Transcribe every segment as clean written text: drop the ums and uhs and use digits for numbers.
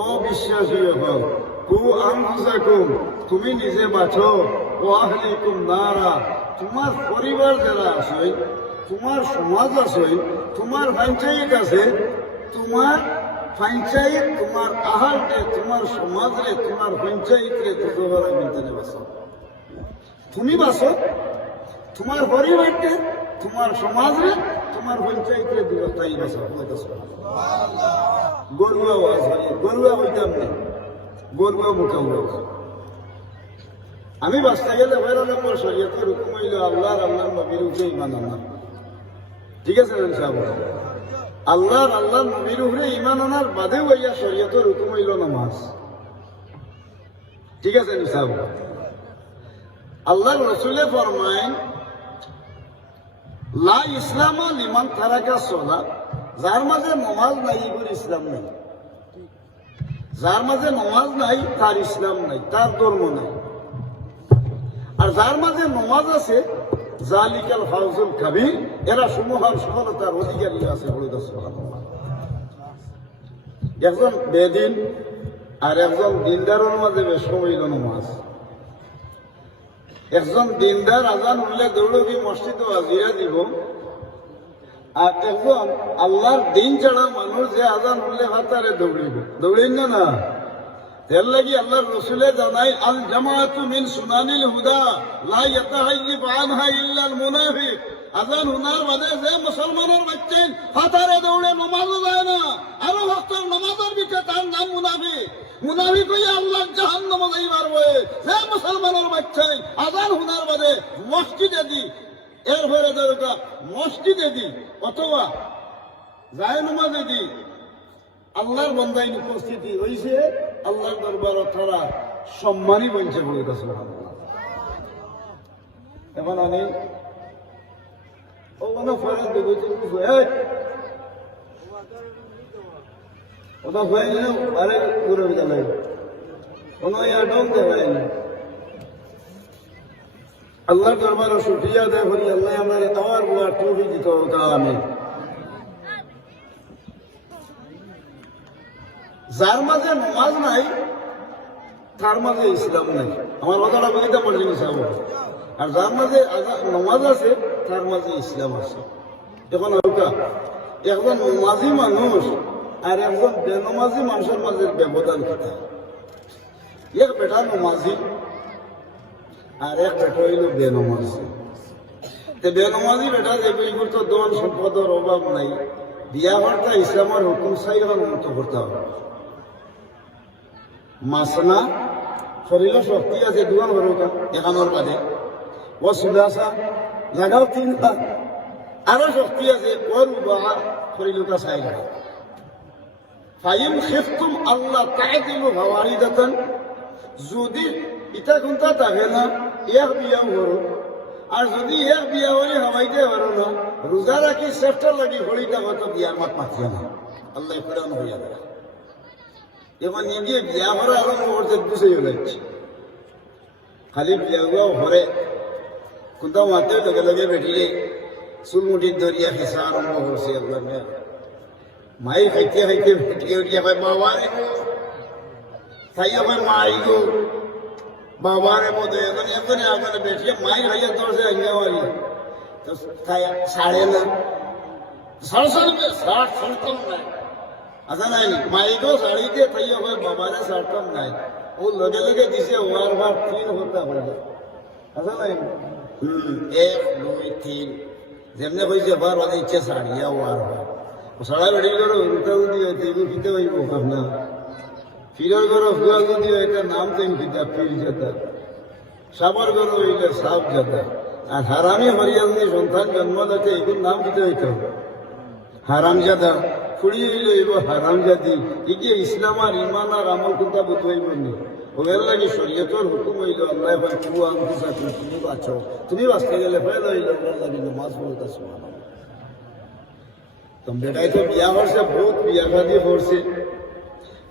অবিশ্বাসী হল কু আনফুসাকুম, তুমি নিজে বাঁচো, ও আহলিকুম নারা, তোমার পরিবার যারা আছে, তোমার সমাজ আছে, তোমার পঞ্চায়েত আছে, তোমার পঞ্চায়েত, তোমার আহারে, তোমার সমাজে, তোমার পঞ্চায়েতে দুজোহরা বিনতে বাঁচো। তুমি বাঁচো, তোমার পরিবারকে, তোমার সমাজে, তোমার পঞ্চায়েতে দুজোটাই বাঁচো। গরুয়া ওয়াজ হয়, গরুয়া হইতাম না, গরুয়া মোটামুটি আমি বাঁচতে গেলে ভাইরা নম্বর শরীয়তের হুকুম হইল আল্লাহর নবীর উপরে ঈমান আনা। ঠিক আছে সাহেব, আল্লাহর নবীর উপরে ঈমান আনার বাদেও হইয়া শরীয়তের হুকুম হইল নামাজ। ঠিক আছে সাহেব, আল্লাহর রাসূলে ফরমায় লা ইসলাম লিমান তারাকা সালাত, যার মাঝে নামাজ নাই এগুলো ইসলাম নাই। যার মাঝে নামাজ নাই তার ইসলাম নাই, তার ধর্ম নাই। আর যার মাঝে নামাজ আছে জালিকাল ফাউজুল কাবীর, এরা সমূহার সফলতার অধিকারী আছে। একজন বেদিন আর একজন দিনদারের মাঝে বেশ হইল নামাজ। একজন দিনদার আজান উঠলে দৌড়বি মসজিদে হাজিরা দিব, আর একজন আল্লাহর দিন ছাড়া মানুষ যে আজান উঠলে হাতারে দৌড়িব, দৌড়েন না। এর লাগি আল্লাহর রাসূলে জানাই আল জামাআতু মিন সুনানিল হুদা লা ইয়াতাহাইয়্যিব আনহা ইল্লাল মুনাফিক। আজান হুনার বাদে যে মুসলমানের বাচ্চা হাতারে দৌড়ে নামাজও যায় না, আরো হস্তর নামাজের ভিতরে তার নাম মুনাফিক। মুনাফিক হইয়া আল্লাহর জাহান্নামে যাইবার বয়ে যে মুসলমানের বাচ্চা আজান হুনার বাদে মসজিদে দি, এরপরে দরকার মসজিদে দি অথবা যায় নামাজে দি, আল্লাহর বন্দায় উপস্থিতি হয়েছে, আল্লাহর দরবার তারা সম্মানই বলছে বলে গেছে। এখন আমি ওখানে ফেরত দেবো, ওটা হয়ে গেল আরে পুরো বিদ্যালয় কোনো ইয়াডম দেয় না। আল্লাহর দরবারে শুকরিয়া আদায় করি, আল্লাহ আমার আমার বলা টুপি দিত আমি। যার মাঝে নামাজ নাই তার মাঝে ইসলাম নাই, আমার কথাটা বুঝতে পারছি না সাহেব। আর যার মাঝে নামাজ আছে তার মাঝে ইসলাম আছে। এখন একজন নামাজি মানুষ আর একজন বেনমাজি মানুষের মাঝে ব্যবধান কোথায়? এক বেটা নমাজি আর এক বেটা হইল বেনমাজি। বেনমাজি বেটা যে করতো দল সম্পদের অভাব নাই, বিয়া করতে ইসলামের হুকুম সাইবার মতো করতে হবে। মাসনা শরীরে শক্তি আছে দুয়ান ঘরকা এখানোর বাদে, ও সুদাসা লাগাও তিনটা, আরো শক্তি আছে ওর উবাহা শরীরকা চাই লাগা। ফাইম খিফতুম আল্লাহ তা'দিলু ফাওয়াহিদাতান, যদি ইটা কোনটা থাকে না এক বিয়া করো, আর যদি এক বিয়া হলে হাওয়াইতে পারো না, রোজা রাখি চেষ্টা লাগি হরিটা হয়তো বিয়ার মাত পাঠিয়ে না, আল্লাহ কোরআন হইয়া দেয়। এবার নিজে বিয়া ভরা আরম্ভ করতে বুঝেই লাগছে, খালি বিয়া ভরে কোথাও মাতে লগে লগে বেঠিলে চুলমুটির ধরিয়া খেসা আরম্ভ করছে। আল্লাহ মাই খাইতে খাইতে বেটিয়ে উঠিয়া ভাই বাবারে খাইয়া ভাই মা আইগো বাবারে মধ্যে এখানে আগে বেঠিয়ে মাই খাইয়া দরজে আইয়া মারি তো খাইয়া সাড়ে না সাড়ে ষাট সন্তান নাই আচ্ছা নাই মাইগো শাড়িতে খাইয়া ভাই বাবারে সারতাম নাই, ও লগে লগে দিছে ওয়ার ভার 3 হতা হইলে আচ্ছা নাই 1 2 3 যেমনে কইছে বার ওদের ইচ্ছে সাড়িয়া ওয়ার ভার সাড়া বেড়ি করো উল্টা উল্টি হইতে এগুলো কিতে হইব না, ফিরের ঘর ফুয়া যদি এটা নাম তেম কিতা ফির যেতা, সাবর ঘর হইলে সাপ যেতা। আর হারামি হরিয়ালনি সন্তান জন্ম দিতে এগুলোর নাম কিতে হইতে হবে হারাম জাদা, ফুড়ি হইলে এগো হারাম জাতি। একে ইসলাম আর ইমান আর আমল কোনটা বুঝ হইব নি, ওদের লাগে শরীয়তের হুকুম হইল আল্লাহ ভাই ফুয়া আনতে তুমি বাঁচো, তুমি বাঁচতে গেলে ফেল হইল ওদের লাগে নামাজ পড়তে শোনা। তো বেটাই তো বিয়া করছে, বহুত বিয়া শাদি করছে,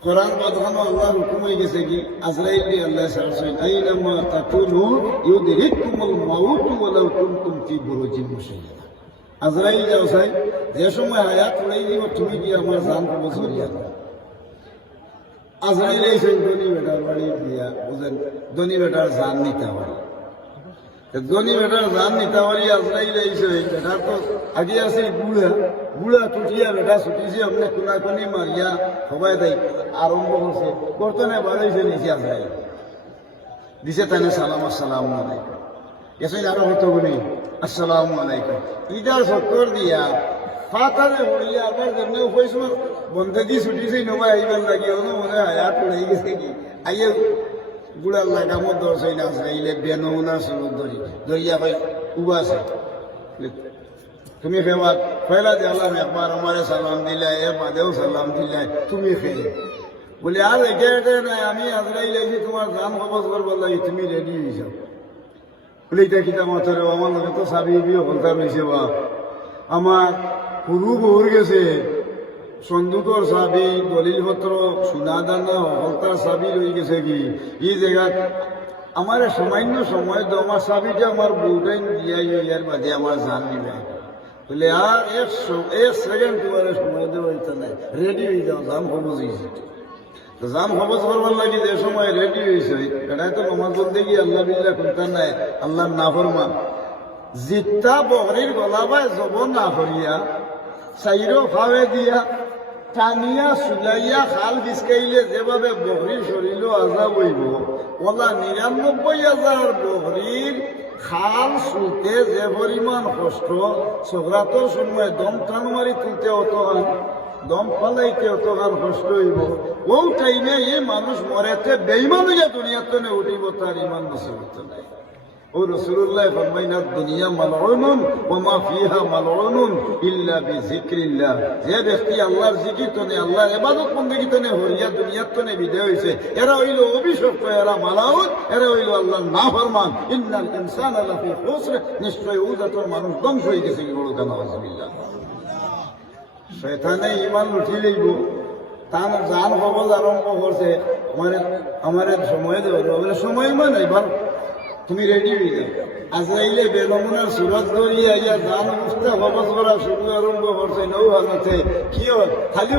কোরআন বাদখানো আল্লাহর হুকুম হয়ে গেছে কি আজরাইল দিয়ে আল্লাহ সারাছেন আইনামা তাকুনু ইউদরিকুমুল মাউত ওয়ালাউ কুনতুম ফি বুরুজিন মুশাইয়াদা। আজরাইল যাও চাই যে সময় হায়াত উড়াই দিব তুমি কি আমার জান কবজ করিয়া দাও। আজরাইল এসে ধনী বেটার বাড়ি দিয়া বুঝেন ধনী বেটার জান নিতে পারি ধনী বেটার জান নিতে পারি আজরাইল এসে বেটার তো আগে আছে বুড়া বুড়া টুটিয়া বেটা ছুটিছে আপনি কোনাকুনি মারিয়া সবাই তাই আরম্ভ করছে বর্তমানে বাড়াইছে নিচে আজরাইল দিছে তাই সালাম আসসালাম আলাইকুম এসে আরো হতো বলি আসসালামু আলাইকুম ইদার সত্তর দিয়া ফাতারে হইয়া আবার যেমনি পয়সা বন্ধে ছুটিছে নবা এইবার লাগি ono মনে হায়াত উড়াই গেছে কি আইয়ে গুড়ার লাগামত দর্শই না আসলে বেনমুনা সুরত দরিয়া ভাই উবাসে তুমি খেবা পয়লা দিলাম একবার আমারে সালাম দিলাই এ বাদেও সালাম দিলাই তুমি খেয়ে বলে আর একে নাই আমি আজরাইল আইছি তোমার জান কবজ করবার লাগি তুমি রেডি হয়ে যাও বলে এটা কিতা মাথারে আমার লগে তো সাবি বিয়ে হলতা রয়েছে বাপ আমার পুরু বহুর গেছে সন্দুকর চাবি দলিলপত্র সোনা দানা হলতার চাবি রয়ে গেছে কি এই জায়গা আমার সামান্য সময় তো আমার চাবিটা আমার বউটাই দিয়াই ইয়ার বাদে আমার জান নিবে বলে আর এক সেকেন্ড তোমার সময় দেওয়া ইচ্ছা নাই রেডি হয়ে যাও জান খবজ হয়েছে জান খবজ করবার লাগে যে সময় রেডি হয়েছে এটাই তো নমাজ বলতে গিয়ে আল্লাহ বিল্লাহ করতে নাই আল্লাহর নাফরমান জিত্তা বহরির গলাবায় জবন না করিয়া চাইরো ফাওয়ে দিয়া টানিয়া সুলাইয়া খাল বিস্কাইলে যেভাবে বহরির শরীর আজাব হইব ওলা ৯৯,০০০ বহরির খাল শুতে যে পরিমাণ কষ্ট সগরাতর সময় দম টান মারি তুলতে অতগান দম ফালাইতে অতগান কষ্ট হইব ও টাইমে এ মানুষ মরেতে বেইমান হইয়া দুনিয়ার তনে উঠিব তার ইমান নসিবত নাই ও রাসূলুল্লাহ ফরমাইনা দুনিয়া মালউনুন ওয়া মা ফিহা মালউনুন ইল্লা বিযিকরিল্লাহ যে ব্যক্তি আল্লাহর জিকির তনে আল্লাহর ইবাদত বندگی তনে হরিয়া দুনিয়ার তনে বিদায় হইছে এরা হইল অভিশপ্ত এরা মালাউন এরা হইল আল্লাহর নাফরমান ইন্নাল ইনসানা লাফি খুসর নিশ্চয় উদাতর মানুষ ধ্বংস হয়ে গেছে কি বড় কানা আযবিল্লাহ শয়তানে ঈমান লুটি লইব তার জান কবজ আরম্ভ করছে আমারে সময় দেব বলে সময় মানে এবার তুমি রেডি হয়ে যাও আজরাইলে বেনমুনার সুরত ধরিয়া ইয়া জান মুস্তা কবজ করা শুরু আরম্ভ করছে নৌ হাতে কি খালি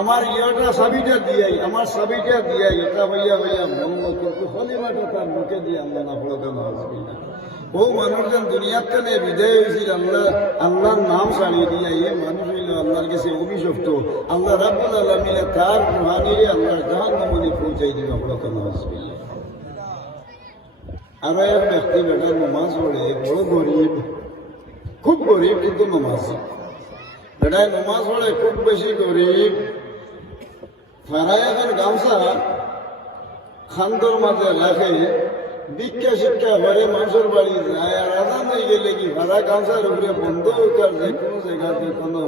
আমার ইয়াটা চাবিটা দিয়াই আমার চাবিটা দিয়াই এটা হইয়া মন কিন্তু খলিমাটা তার মুখে দিয়ে আল্লাহ না পড়ো কেন আসবি না ও মানুষজন দুনিয়ার কানে বিদায় হয়েছিল আল্লাহর নাম ছাড়িয়ে দিয়া এ মানুষ হইল আল্লাহর কাছে অভিশপ্ত আল্লাহ রাব্বুল আলামিন তার রুহানিরে আল্লাহর জাহান্নামে পৌঁছাই দিবে পড়ো কেন আসবি আর এক ব্যক্তি বেটা নমাজ পড়ে বড় গরিব খুব গরিব কিন্তু নমাজ বেটায় নমাজ পড়ে খুব বেশি গরিব ফারায় এখন গামছা খান্দর মাঝে রাখে ভিক্ষা শিক্ষা করে মানুষের বাড়ি যায় আর আজান হয়ে গেলে কি ভাড়া গামছার উপরে বন্ধ উঠার যে কোনো জায়গাতে কোনো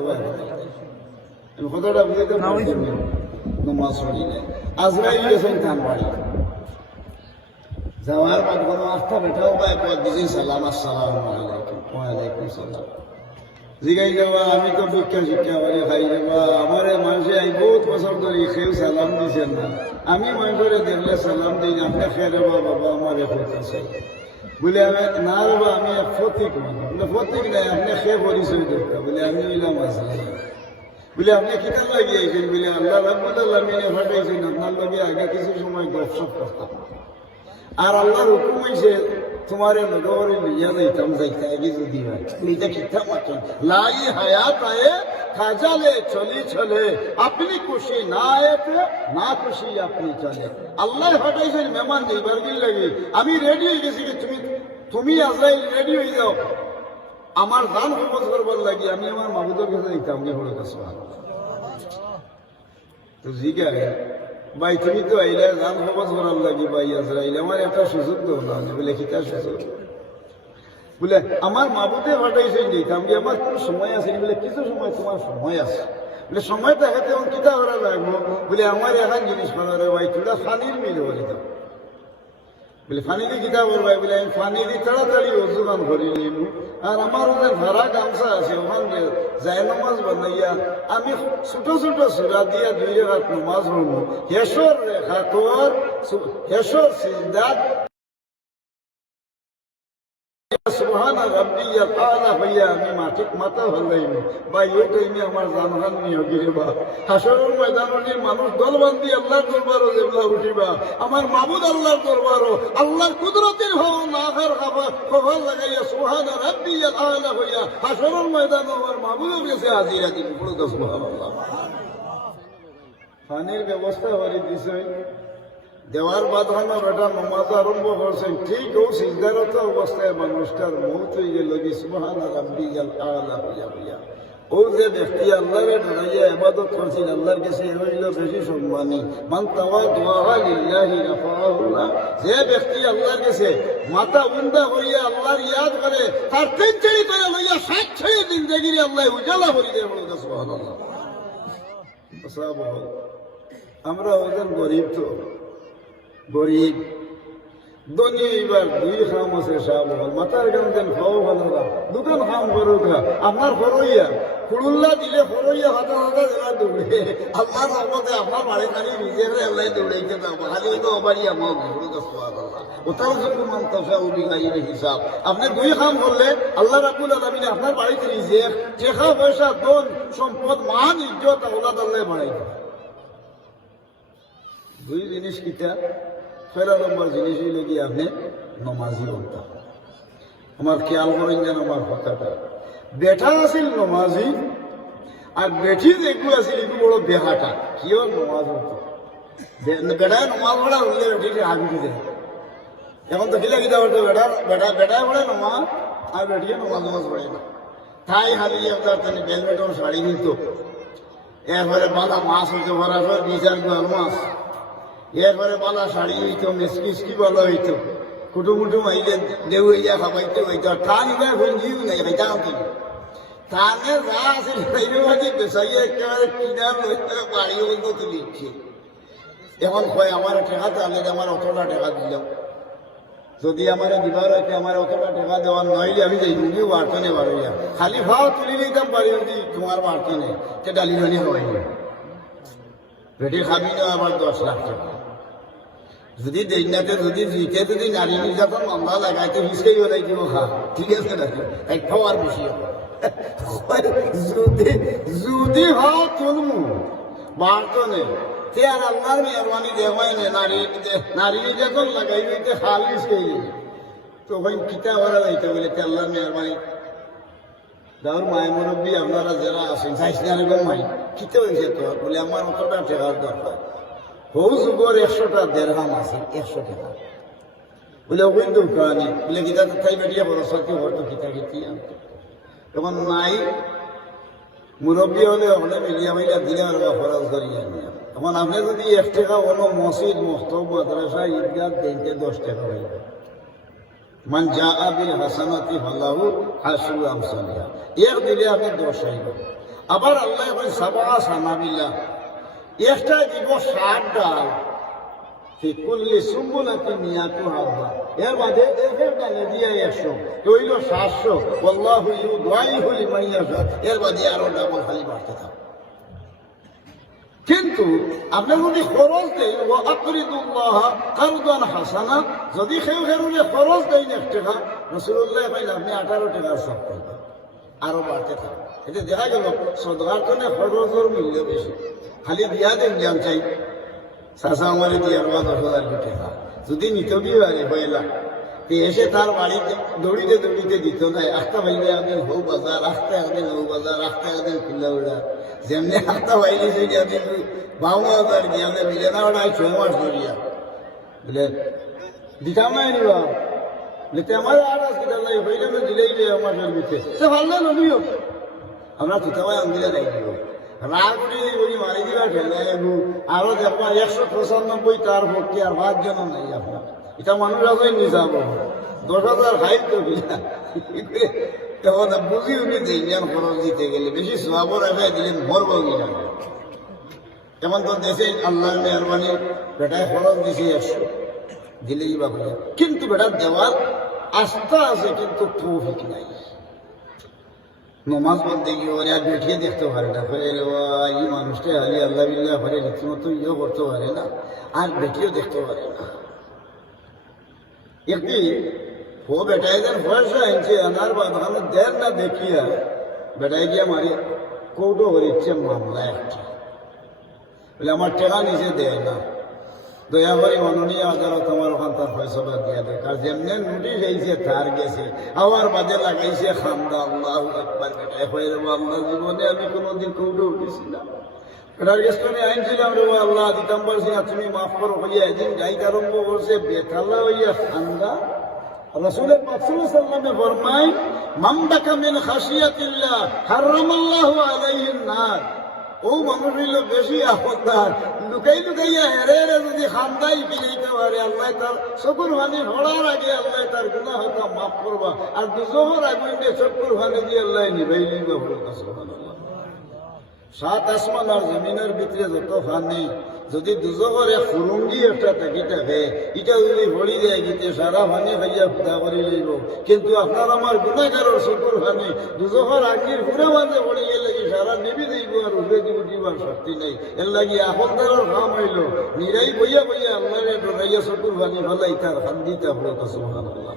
কথাটা বুঝতে নমাজ পড়ি নাই আজরাইল গেছেন থান বাড়ি যাওয়ার পর কোনো আস্থা বেঠাও বা একবার দিয়েছেন সালাম আসসালামু আলাইকুম ওয়ালাইকুম সালাম জিগাই যাওয়া আমি তো ভিক্ষা শিক্ষা করে খাই যাবা আমার মানুষে আই বহুত বছর ধরে খেয়ে সালাম দিয়েছেন না আমি মানুষের দেখলে সালাম দিই না আপনি খেয়ে রেবা বাবা আমার আছে বলে আমি না রেবা আমি এক ফতিক বলে ফতিক নাই আপনি খেয়ে পরিচয় দরকার বলে আমি নিলাম আসলে বলে আপনি কিনা লাগিয়েছেন বলে আল্লাহ রাব্বুল আলামিনে ফাটাইছেন আপনার লগে আগে কিছু সময় গপসপ করতাম আর আল্লাহর হুকুম হয়েছে তোমার নগরে লিয়া যাইতাম যাইতে আগে যদি হয় এটা কিতা মাতন লাই হায়াত আয়ে খাজালে চলি চলে আপনি খুশি না আয়েতে না খুশি আপনি চলে আল্লাহ হটাইছেন মেহমান যাইবার গিল লাগি আমি রেডি হয়ে গেছি কি তুমি আজরাইল রেডি হয়ে যাও আমার জান কবজ করবার লাগি আমি আমার মাহবুদের কাছে যাইতাম নি হলো কাছে তো জিগা ভাই তুমি তো আইলে জান কবজ করার লাগি ভাই আজরাইল আমার একটা সুযোগ দাও না বলে কিতা সুযোগ বলে আমার মাহবুদে ফাটাইছে যেতাম কি আমার কোনো সময় আছে বলে কিছু সময় তোমার সময় আছে বলে সময় দেখাতে আমার কিতা করা লাগবো বলে আমার এখন জিনিস করার ভাই তোরা ফানির মিল বলে দাও বলে ফানি দিয়ে কিতা করবো বলে আমি ফানি দিয়ে তাড়াতাড়ি অজুগান করি নিব আর আমার ওদের ভাড়া গামছা আছে ওখানে যায় নামাজ বানাইয়া আমি ছোট ছোট সুরা দিয়া 2 রাকাত নামাজ পড়বো হেসর রেখা তোর হেসর সিজদাত সুবহান রাব্বিয়াল আলা হইয়া আমি মাথা হলাইনি ভাই ওই টাইমে আমার জানহান নিয়ে গিয়ে বা হাসরের ময়দানে মানুষ দলবন্দি আল্লাহর দরবারও যেগুলা উঠিবা আমার মাবুদ আল্লাহর দরবারও আল্লাহর কুদরতের হও না আখার খবর লাগাইয়া সুবহান রাব্বিয়াল আলা হইয়া হাসরের ময়দানে আমার মাবুদের কাছে হাজিরা দিন পুরো সুবহানাল্লাহ। পানির ব্যবস্থা করে দিছে দেওয়ার বাধানো বেটা নমাজ আরম্ভ করছেন ঠিক ও সিজদারত অবস্থায় মানুষটার মৌত হয়ে গেল কি সুবহান রাব্বিয়াল আলা হইয়া হইয়া ও যে ব্যক্তি আল্লাহরে ডরাইয়া ইবাদত করছেন আল্লাহর কাছে হইল বেশি সম্মানী মান তাওয়াদুআ লিল্লাহি রাফাহুল্লাহ যে ব্যক্তি আল্লাহর কাছে মাথা উন্দা হইয়া আল্লাহর ইয়াদ করে তার তিন ছেড়ি করে লইয়া 60 ছেড়ি জিন্দেগির আল্লাহ উজালা করে দেয় বলে সুবহানাল্লাহ। আমরা ওজন গরিব তো গরিব ধনী এবার দুই খাম আছে সাহেব মাথার গান দেন খাও ভালো না দোকান খাম করো আপনার ফরইয়া ফুড়ুল্লা দিলে ফরইয়া হাতা হাতা জেলা দৌড়ে আপনার রহমতে আপনার বাড়ি খালি নিজের এলাই দৌড়াইতে যাবো খালি হয়তো অবারি আমার ওটার জন্য মানতাসা উলিগাইয়ের হিসাব আপনি দুই খাম করলে আল্লাহ রাব্বুল আলামিন আপনার বাড়িতে রিজিক টাকা পয়সা ধন সম্পদ মান ইজ্জত আওলাদ আল্লাহ বাড়াই দেয়। দুই জিনিস কিটা পয়লা নম্বর জিনিস হইলে কি আপনি নমাজি বলতে আমার খেয়াল করেন যেন আমার কথাটা বেটা আছিল নমাজি আর বেটি যেগুলো আছিল একটু বড় বেহাটা কিও নমাজ হতো বেটায় নমাজ পড়া হইলে বেটিকে হাবিতে দেয় এখন তো কিলা কিতা হতো বেটায় পড়ে নমাজ আর বেটিকে নমাজ পড়ে না তাই হালি আপনার তিনি বেলবেটন শাড়ি নিত এরপরে বালা মাছ হইতো বরাবর 2-4 গোয়াল মাছ এরপরে বালা শাড়ি হইতো মেসকিসকি বলা হইতো কুটুমুটুম আইলে দেউ হইয়া খাবাইতে হইতো টান ইবার ভঞ্জিও নাই খাইতাম তিনি টানে যা আছে সেইভাবে বেসাইয়া একেবারে কিনার লইতে বাড়ি বলতো তুলিচ্ছে এখন কয় আমার টাকা তাহলে আমার অতটা টাকা দিলাম যদি আমার দিবার হইতে আমার অতটা টাকা দেওয়ার নইলে আমি যাই যদি বার্তনে বাড়াইয়া খালি ভাও তুলি নিতাম পারি যদি তোমার বার্তনে সে ডালি ডালি হওয়াই বেটি খাবি না আবার 10 লাখ টাকা যদি দেইনাতে যদি জিতে যদি নারী নির্যাতন মামলা লাগাইতে হিসেবে বলাই দিব খা ঠিক আছে নাকি এক খাওয়ার বেশি যদি হাও তুলমু বার্তনে তে আর আল্লাহর মেহরবানি দেওয়াই না নারী নির্যাতন লাগাই দিতে খালিস হয়ে যাবে তখন কিতা ওরা যাইতে বলে তে আল্লাহর মেহরবানি দাউর মায় মুরব্বী আপনারা যারা আছেন সাইসনার এবং মাই কিতে হয়েছে তো বলে আমার অতটা টাকার দরকার হৌ যুগর 100টা দেড়হাম আছে 100 টাকা বলে ওই দোকানি বলে কিতা তাই বেটিয়া বড় সত্যি হতো কিতা কিতি আনতো তখন নাই মুরব্বী হলে ওখানে মিলিয়া মিলিয়া দিলে ওরা খরচ করিয়া নিয়ে তখন আপনি যদি 1 টাকা কোনো মসজিদ মস্তব মাদ্রাসা ঈদগাহ দেনতে 10 টাকা হয়ে যাবে মান জাআ বিল হাসানাতি ফালাহু আশরু আমসালিহা এক দিলে আপনি 10 হইবে আবার আল্লাহ এখন সাবা সানাবিল্লাহ একটা দিব 60 ডাল ফিকুল্লি সুম্বুলাতি মিয়াতু হাব্বা এর বাদে একের ডালে দিয়ে 100 তৈল 700 আল্লাহু ইউদাইহু লিমান ইয়াশা এর বাদে আরো ডাবল খালি বাড়তে থাকে কিন্তু আপনি যদি খরচ দেন ওয়া আকরিদুল্লাহ কারদান হাসানা যদি কেউ কেউরে খরচ দেন 1 টাকা রাসূলুল্লাহ কইলেন আপনি 18 টাকার সব পাইবেন আরো বাড়তে থাকে এটা দেখা গেল সদকার জন্য খরচের মূল্য বেশি খালি দিয়া দেন জান চাই চাচা আমারে দিয়ে 10,000 টাকা যদি নিত দিয়ে হইলা এসে তার বাড়িতে দৌড়িতে দিত না একটা বাইরে একদিন হৌ বাজার রাস্তা একদিন হৌ বাজার রাস্তা একদিন খুললা উড়া যেমনি হাতা বাইরে সেই একদিন 52,000 দিয়ে আমরা মিলে না ওটা 6 মাস ধরিয়া বলে দিতাম না নিবা বলে আমার আর আজকে দাঁড়াই হইলে না দিলেই আমার জন্মিতে সে ভালো না নদীও আমরা তুতাবাই আঙ্গিলে যাই দিব রাগ উঠে ওই মারি দিবা ঠেলে আরো দেখবার 195 তার ভক্তি আর 5 জন নাই আপনার এটা মানুষ আছে নিজাব 10,000 হাইট তো কিনা তখন বুঝি উনি দেন খরচ দিতে গেলে বেশি সওয়াবর আগে দিলেন মরব কিনা যেমন তো দেশে আল্লাহর মেহরবানি বেটায় খরচ দিছে 100 দিলেই বা বলে কিন্তু বেটা দেওয়ার আস্থা আছে কিন্তু তৌফিক নাই নমাজ বলতে গিয়ে ওরে আর বেঠিয়ে দেখতে পারে না এই মানুষটা আলী আল্লাহ বিল্লাহ করে রীতিমতো ইয়েও করতে পারে না আর বেটিও দেখতে পারে না একদিন ও বেটাই যেন পয়সা আনছে আনার বাঁধানো দেন না দেখিয়া বেটাই গিয়া মারি কৌটো করিচ্ছে মামলা একটা বলে আমার টেকা নিচে দেয় না দয়া করে মাননীয় আদালত আমার ওখান তার ফয়সলা দিয়া দেয় কার যেমনি নোটিশ হয়েছে তার গেছে আমার বাদে লাগাইছে খান্দা আল্লাহ একবার বেটাই হয়ে যাবো আল্লাহ জীবনে আমি কোনোদিন কৌটো উঠেছি না এটার গেস্টনে আইনছিলাম রে আল্লাহ দিতাম পারছি না তুমি মাফ করো হইয়া একদিন গাইতে আরম্ভ করছে বেতাল্লা হইয়া খান্দা রাসূলের পাক সাল্লাল্লাহু আলাইহি ওয়াসাল্লামে ফরমায় মান বাকা মিন খাশিয়াতিল্লাহ হারামাল্লাহু আলাইহিন নার ও মানুষ হইল বেশি আপদদার লুকাই লুকাইয়া হেরে যদি খান্দাই ফিরাইতে পারে আল্লাহ তার চকুর ভানি হড়ার আগে আল্লাহ তার গুনাহ হতা মাফ করবা আর দুজোহর আগুনে চকুর ভানি দিয়ে আল্লাহ নিভাই লইবা বলতা সুবহানাল্লাহ সাত আসমান আর জমিনের ভিতরে যত ফানি যদি দুজোহরে ফুরুঙ্গি একটা থাকি থাকে এটা যদি ভরি যায় গীতে সারা ভানি খাইয়া ফুটা করে লইব কিন্তু আপনার আমার গুণাগারের চকুর ভানি দুজোহর আগির ফুরে মাঝে ভরি গেলে কি সারা নিবি দিব আর উঠে দিব দিবার শক্তি নেই এর লাগি আপনদারের কাম হইল নিরাই বইয়া বইয়া আল্লাহরে ডরাইয়া চকুর ভানি ভালাই তার খান্দিতে হলো সুবহানাল্লাহ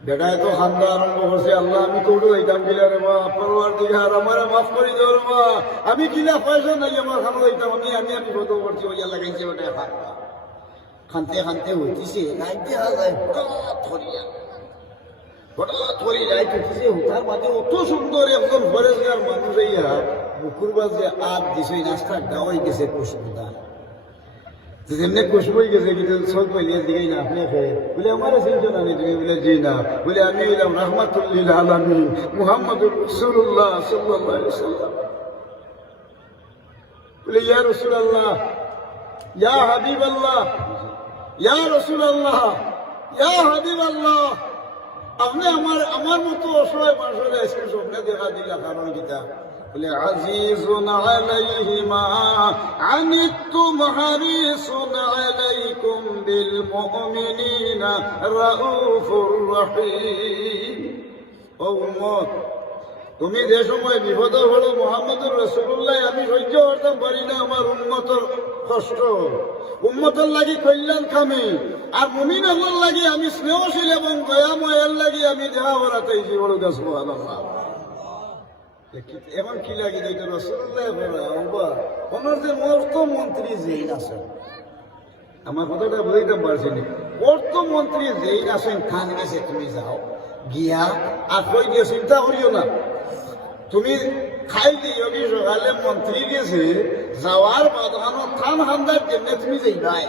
বেটায় তো খান্দা আরম্ভ করছে আল্লাহ আমি কৌটো যাইতাম কিলা রে বা পরবার দিকে আর আমার মাফ করে দেও রে বা আমি কিলা পয়সা নাই আমার খানো যাইতাম আমি কত করছি ওই লাগাইছে ওটা খান্দা খানতে খানতে হইতেছে রাইতে যায় হঠাৎ ধরি রাইট উঠেছে হুতার মাঝে অত সুন্দর একজন ফরেস্টার মানুষ ইয়া বুকুর বাজে আর দিছে রাস্তা গাওয়াই গেছে কুসুমদার যেমনি খুশবুই গেছে কিন্তু সব পাইলে দিকেই না আপনি খেয়ে বলে আমার চিন্তা না তুমি বলে জি না বলে আমি হইলাম রহমাতুল্লিল আলামিন মুহাম্মদুর রাসূলুল্লাহ সাল্লাল্লাহু আলাইহি ওয়াসাল্লাম বলে ইয়া রাসূলুল্লাহ ইয়া হাবিবাল্লাহ ইয়া রাসূলুল্লাহ ইয়া হাবিবাল্লাহ আপনি আমার মতো অসহায় মানুষের আজকে স্বপ্নে দেখা দিলা কারণ কিতা বলে আজিজুন আলাইহি মা আনিতুম হারিসুন আলাইকুম বিল মুমিনিনা রাউফুর রহিম ও উম্মত তুমি যে সময় বিপদ হলো মুহাম্মদুর রাসূলুল্লাহ আমি সহ্য করতে পারি না আমার উম্মতের কষ্ট উম্মতের লাগি কল্যাণ কামে আর মুমিন আল্লাহর লাগি আমি স্নেহশীল এবং দয়াময়ের লাগি আমি দেখা করাতেছি বড় সুবহানাল্লাহ এখন কি লাগে দেখতে রাসূলুল্লাহ ওনার যে অর্থমন্ত্রী যেইন আছেন আমার কথাটা বুঝাইতে পারছি না অর্থমন্ত্রী যেইন আছেন খান গেছে তুমি যাও গিয়া আর কই গিয়ে চিন্তা করিও না তুমি খাই দিও কি সকালে মন্ত্রী গেছে যাওয়ার বাধানো থান হান্দার জন্য তুমি যাইবাই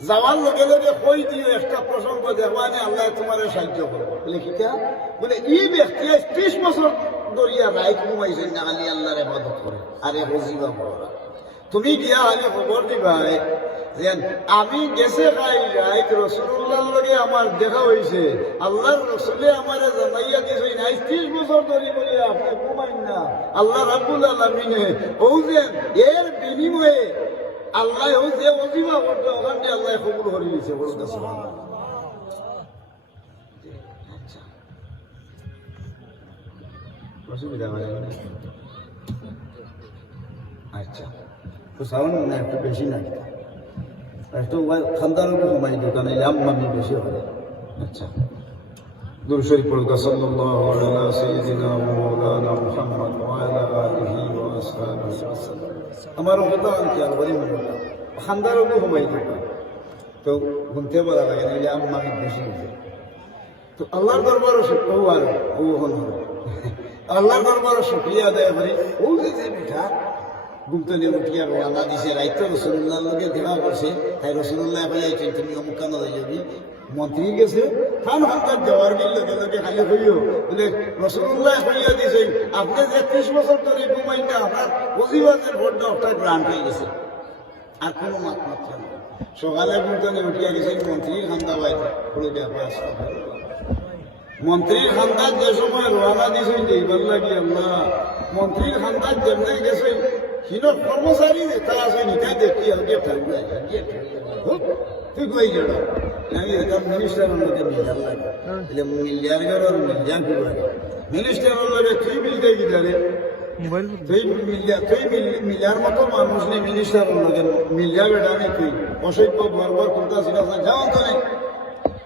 যাওয়ার লগে লগে কই দিও একটা প্রসঙ্গ দেখবানে আল্লাহ তোমার সাহায্য করবো বলে কিটা বলে ই ব্যক্তি 30 বছর দরিয়া রাইত ঘুমাইছেন না খালি আল্লাহরে ইবাদত করে আরে বুঝিবা বড়রা তুমি গিয়া আগে খবর দিবাই যে আমি গেছে খাই রাইত রাসূলুল্লাহর লগে আমার দেখা হইছে আল্লাহর রাসূলে আমারে জানাইয়া দিছে না 30 বছর ধরে বলে আপনি ঘুমাইন না আল্লাহ রাব্বুল আলামিনে ও যে এর বিনিময়ে আল্লাহ ও যে ওজিবা করতে ওখানে আল্লাহ কবুল করে নিয়েছে বলতে সুবহানাল্লাহ অসুবিধা হয় না আচ্ছা তো সাউন্ড না একটু বেশি না একটু খানদানের কমাই দোকানে আমি বেশি হবে আচ্ছা দুরূদ শরীফ পড়ুন সাল্লাল্লাহু আলা সাইয়্যিদিনা ওয়া মাওলানা মুহাম্মদ ওয়া আলা আলিহি ওয়া আসহাবিহি ওয়াসাল্লাম আমার কথা কি আলবরি মনে খানদানের কমাই দোকান তো ঘুমতে বলা লাগে না আমি বেশি হবে তো আল্লাহর দরবারে শুকর আর ও হলো আল্লাহর দরবারে শুকরিয়া আদায় করি ও যে মিঠা ঘুমতে নিয়ে উঠিয়া আল্লাহ দিছে রাইতো রাসূলুল্লাহর লগে দেখা করছে তাই রাসূলুল্লাহ বলেছেন তুমি অমুক কাম যাবি মন্ত্রী গেছে থান হান্দার যাওয়ার লগে লগে খালি হইও বলে রাসূলুল্লাহ কইয়া দিছে আপনি যে 30 বছর ধরে ঘুমাই না আপনার ওজিবাদের ভোটটা একটা গ্রান্ট হয়ে গেছে আর কোনো মাত্রা নেই সকালে ঘুমতে নিয়ে উঠিয়া গেছে মন্ত্রীর হান্দা বাইরে পুরো ব্যাপার মন্ত্রীর খানদার যে সময় রওনা দিয়েছেন যে এবার লাগি আল্লাহ মন্ত্রীর খানদার যেমনি গেছে হিনো কর্মচারী তারা আছে নিতে দেখি আগে থাকবে তুই কই যাও আমি এটা মিনিস্টারের মধ্যে মিলার লাগে એટલે મિલ્યાર કરો મિલ્યા કીધું મિનિસ્ટર લગે তুই মিলতে গিদারে মোবাইল তুই মিলিয়ার মতো মানুষ নেই মিনিস্টার লগে মিলিয়া বেটা নেই তুই অসভ্য বর্বর কোনটা ছিল যাও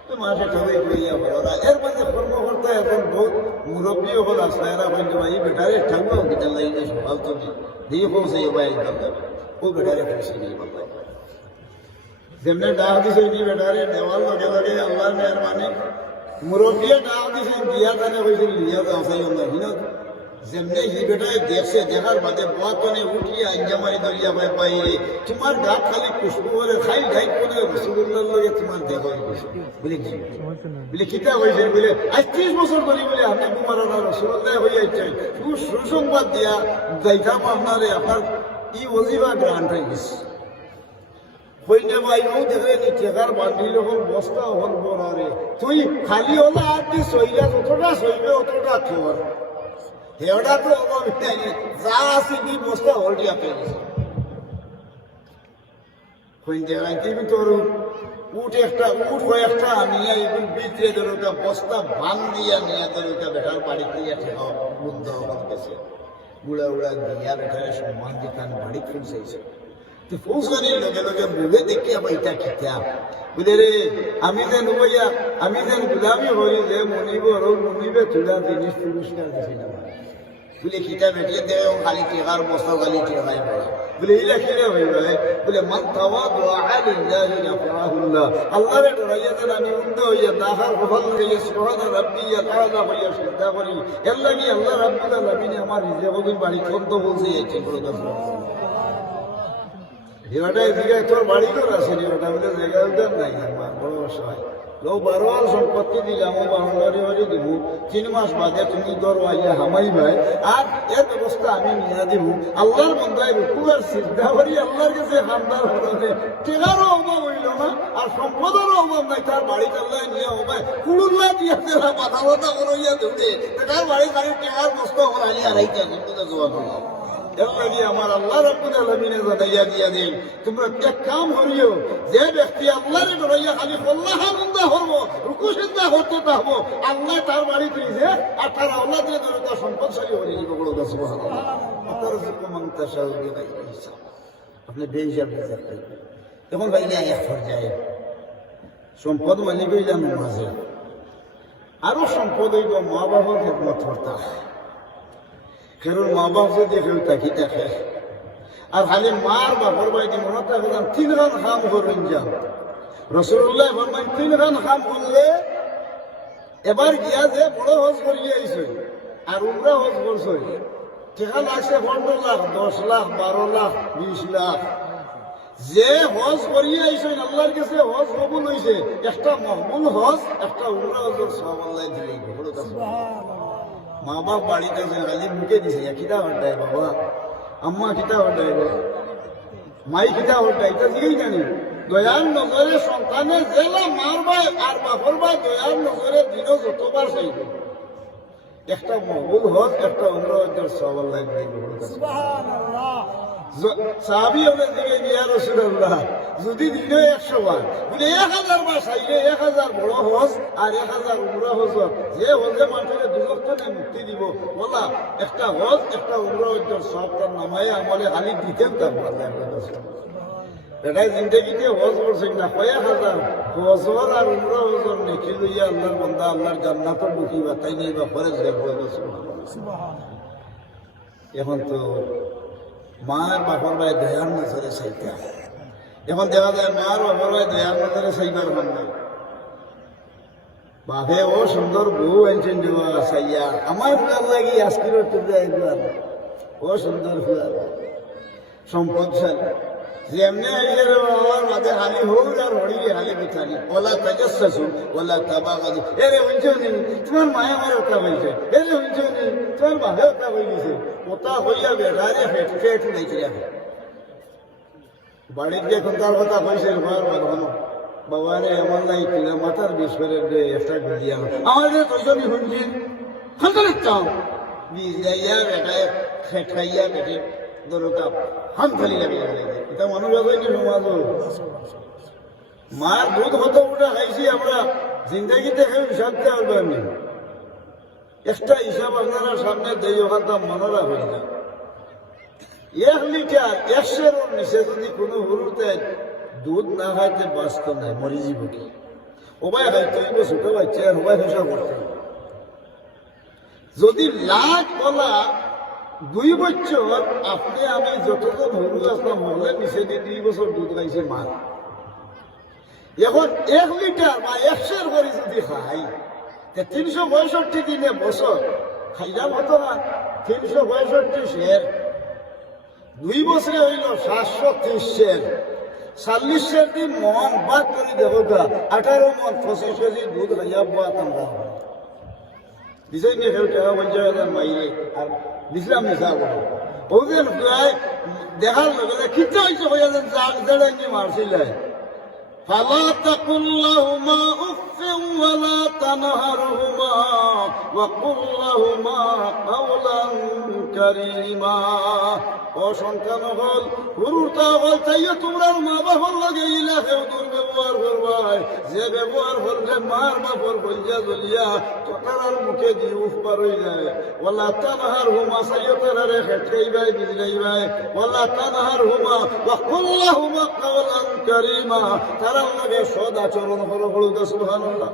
তো মাসে ঠকে কইয়া বলা এর মাঝে কর্মকর্তা এখন বহুত মুরব্বী হল আসলে এরা বলতে ভাই বেটারে ঠাকুর বিটার লাগে সকাল তো দিয়ে পৌঁছে ভাই ও বেটারে পৌঁছে দিয়ে বললাম যেমনি ডাক দিছে কি বেটারে দেওয়ার লগে লগে আল্লাহর মেহরবানি মুরব্বীয়ে ডাক দিছে বিয়া জানে কইছে লিয়া যাওয়াই আমরা হিনা যেমনি হি বেটায় দেখছে দেখার বাদে বাতনে উঠিয়ে আঞ্জামারি দরিয়া পায় বাইরে তোমার গাত খালি খুশবু করে খাই খাই করে রসুল্লাহর লগে তোমার দেখা হয়েছে বলে কি বলে কিতা হয়েছে বলে আজ 30 বছর ধরে বলে আপনি তোমার রসুল্লাহ হয়ে যাচ্ছে সুসংবাদ দিয়া যাইতাম আপনারে আপনার ই ওজিবা গ্রান্ট হয়ে গেছে হইনে ভাই ও দেখে নি টেকার বান্ডিল হল বস্তা হল বড়রে তুই খালি হলো আর তুই সইলা যতটা সইবে অতটা তোর হেওটা তো অভাবই নাই যা আছে কি বস্তা হলটিয়া পেয়েছে হইতে রাইতে তোর উঠ একটা উঠ হয়ে একটা নিয়ে এগুলো বিচে ধরোটা বস্তা ভাঙ দিয়া নিয়ে ধরোটা বেটার বাড়িতে ঠেকা বুদ্ধ গেছে বুড়া উড়া দিয়া বেটারে সম্মান দিতাম বাড়ি পৌঁছেছে তো পৌঁছানির লগে লগে বুঝে দেখি আবার এটা খেতে বুঝে রে আমি যেন বইয়া আমি যেন গুলামি হই যে মনিবে চুলা জিনিস পুরস্কার দিছি না বলে খিতা বেটিয়ে দেয় খালি টেকার বস্তা খালি টেকাই পড়া বলে এই লেখিলে হয়ে যায় বলে মান তাওয়াদু আলিল্লাহি রাফাহুল্লাহ আল্লাহর ডরাইয়া দেন আমি উন্দ হইয়া দাহার কপাল গেলে সুবহান রাব্বিয়া তাআলা হইয়া সিদ্ধা করি এর লাগি আল্লাহ রাব্বুল আলামিন আমার রিজেবুল বাড়ি ছন্দ বলছে এই বড় কথা এবারটাই জিগায় তোর বাড়ি তোর আছে ওটা বলে জায়গায় উদার নাই আমার বড় অসহায় লোক 12 সম্পত্তি দিলাম বাড়ি দিব 3 মাস বাদে তুমি ধরো আইয়া হামাই ভাই আর এর ব্যবস্থা আমি নিয়ে দিব আল্লাহর বন্ধায় রুকু আর সিদ্ধা করি আল্লাহর কাছে খামদার হতে টেকারও অভাব হইল না আর সম্পদেরও অভাব নাই তার বাড়ি চাল্লায় নিয়ে হবে কুড়ুল্লা দিয়ে মাথা মাথা করাইয়া দেবে তার বাড়ি গাড়ি টেকার বস্তা হরাইয়া রাইতে কিন্তু জবাব এর লাগি আমার আল্লাহ রাব্বুল আলামিনে জানাইয়া দিয়া দেন তোমরা এক কাম করিও যে ব্যক্তি আল্লাহরে ডরাইয়া খালি আল্লাহ হামদা করবো রুকু সিজদা করতে থাকবো আল্লাহ তার বাড়ি তুইছে আর তার আওলাদে দরকার সম্পদশালী হয়ে দিব বড় কথা সুবহানাল্লাহ আপনার যুগ মনটা শাহী নাই হিসাব আপনি বেহিসাব দেখতে এখন ভাই না এক পর্যায়ে সম্পদ মানে কইলাম মাঝে আরো সম্পদ হইব মা বাবার খেদমত করতা কারণ মা বাপ যদি কেউ তাকি দেখে আর খালি মার বাপর বাড়িতে মনে থাকে 3 রান খাম করেন যান রসুল্লাহ ফরমান 3 রান খাম করলে এবার গিয়া যে বড় হজ করিয়ে আইছে আর উমরা হজ করছে টাকা লাগছে 15 লাখ 10 লাখ 12 লাখ 20 লাখ যে হজ করিয়ে আইছে আল্লাহর কাছে হজ কবুল হইছে একটা মকবুল হজ একটা উমরা হজের সওয়াব আল্লাহ দিলেন বড় কথা মা বাপ বাড়িতে খালি মুখে দিছে কিতা হটায় বাবা আম্মা কিতা হটায় মাই কিতা হটায় এটা দিকেই জানি দয়ার নজরে সন্তানের জেলা মার ভাই আর বাপর ভাই দয়ার নজরে দিনও যতবার চাইবে একটা মকবুল হজ একটা উমরা হজের সওয়াব আল্লাহ দিলেন সুবহানাল্লাহ সাহাবী হলেন দিকে ইয়া রাসূলুল্লাহ যদি দিনে 100 বার বলে 1000 বার চাইলে 1000 বড় হজ আর 1000 উমরা হজ যে হজে মানুষের দুজক থেকে মুক্তি দিব বলা একটা হজ একটা উমরা হজের সব তার নামায় আমলে খালি দিতেন তার এটাই জিন্দগিতে হজ করছেন না 1000 হজ আর উমরা হজর নেকি লইয়া আল্লাহর বান্দা আল্লাহর জান্নাতের ঢুকি বাতাই নেই বা ফরজ দেখবো এখন তো মার বাপর ভাই দয়ার নজরে চাইতা এখন দেখা যায় মার বাপর ভাই দয়ার নজরে চাইবার মান নাই বাপে ও সুন্দর বউ আনছেন দেওয়া চাইয়া আমার ফুলার লাগি আজকের একবার ও সুন্দর ফুলার সম্পদশালী যেমনি আইলে আমার মাঝে হালি হোক আর হড়িয়ে হালি বিথানি ওলা তাজাসসু ওলা তাবাগাদু এরে হইছো নি তোমার মায়া আমার ওটা হইছে এরে হইছো নি তোমার বাহে ওটা হইছে ওটা হইয়া বেড়ারে ফেট নাইছে বাড়ির দেখুন তার কথা কইছে ঘর বাঁধানো বাবারে আমার নাই কিনা মাথার বিস্ফোরের একটা গুলিয়া আমাদের কইজনি শুনছি হান্তারে চাও বিজ যাইয়া বেটায় খাইয়া বেটে দরকা হাম খালি লাগে এটা মানুষ কি সমাজ মার দুধ হতো ওটা খাইছি আমরা জিন্দগি দেখে হিসাব দেওয়া পারবেন একটা হিসাব আপনারা সামনে দেই ওখান তো মনে রাখবেন না 1 লিটার 100 নিচে যদি কোনো হুরুতে দুধ না খাইতে বাঁচত নাই মরি যাব কি ওবাই খাইতে হইব ছোট বাচ্চা আর ওবাই পেশা করতে হইব। যদি লাখ বলা 2 বছর আপনি আমি যতজন হরুজ আসলাম মহলে নিচে দিয়ে 2 বছর দুধ খাইছে মার। এখন 1 লিটার বা 100 করে যদি খাই 365 দিনে বছর খাইলাম হতো না 365 শের, 2 বছরে হইল 730 শের, 40 শের দিন মন বাদ করে দেখো গা 18 মন 25 কেজি দুধ খাইয়া বাদ আমরা দিছাই নিয়ে খেয়ে টাকা পঞ্চায়েত মাইরে আর দিছিলাম নিশা বলো ওদের প্রায় দেখার লগে খিচা হয়েছে হইয়া জেড়াঙ্গি মারছিল। فلا تقل لهما اف ولا تنهرهما وقل لهما قولا كريما। ও সন্তান হল গুরুটা হল চাইয়া তোমরা মা বাবার লাগে ইলাকেও দুর্ব্যবহার করবাই, যে ব্যবহার করলে মার বাপর বলিয়া জ্বলিয়া তোটার মুখে দিয়ে উফ পার হয়ে যায়। ওলা তানহার হুমা চাইয়া তারারে খেটকাইবাই বিজলাইবাই, ওলা তানহার হুমা ওয়াকুল্লাহ হুমা কাওলান কারীমা, তারার লাগে সদ আচরণ করো বলতে সুবহানাল্লাহ।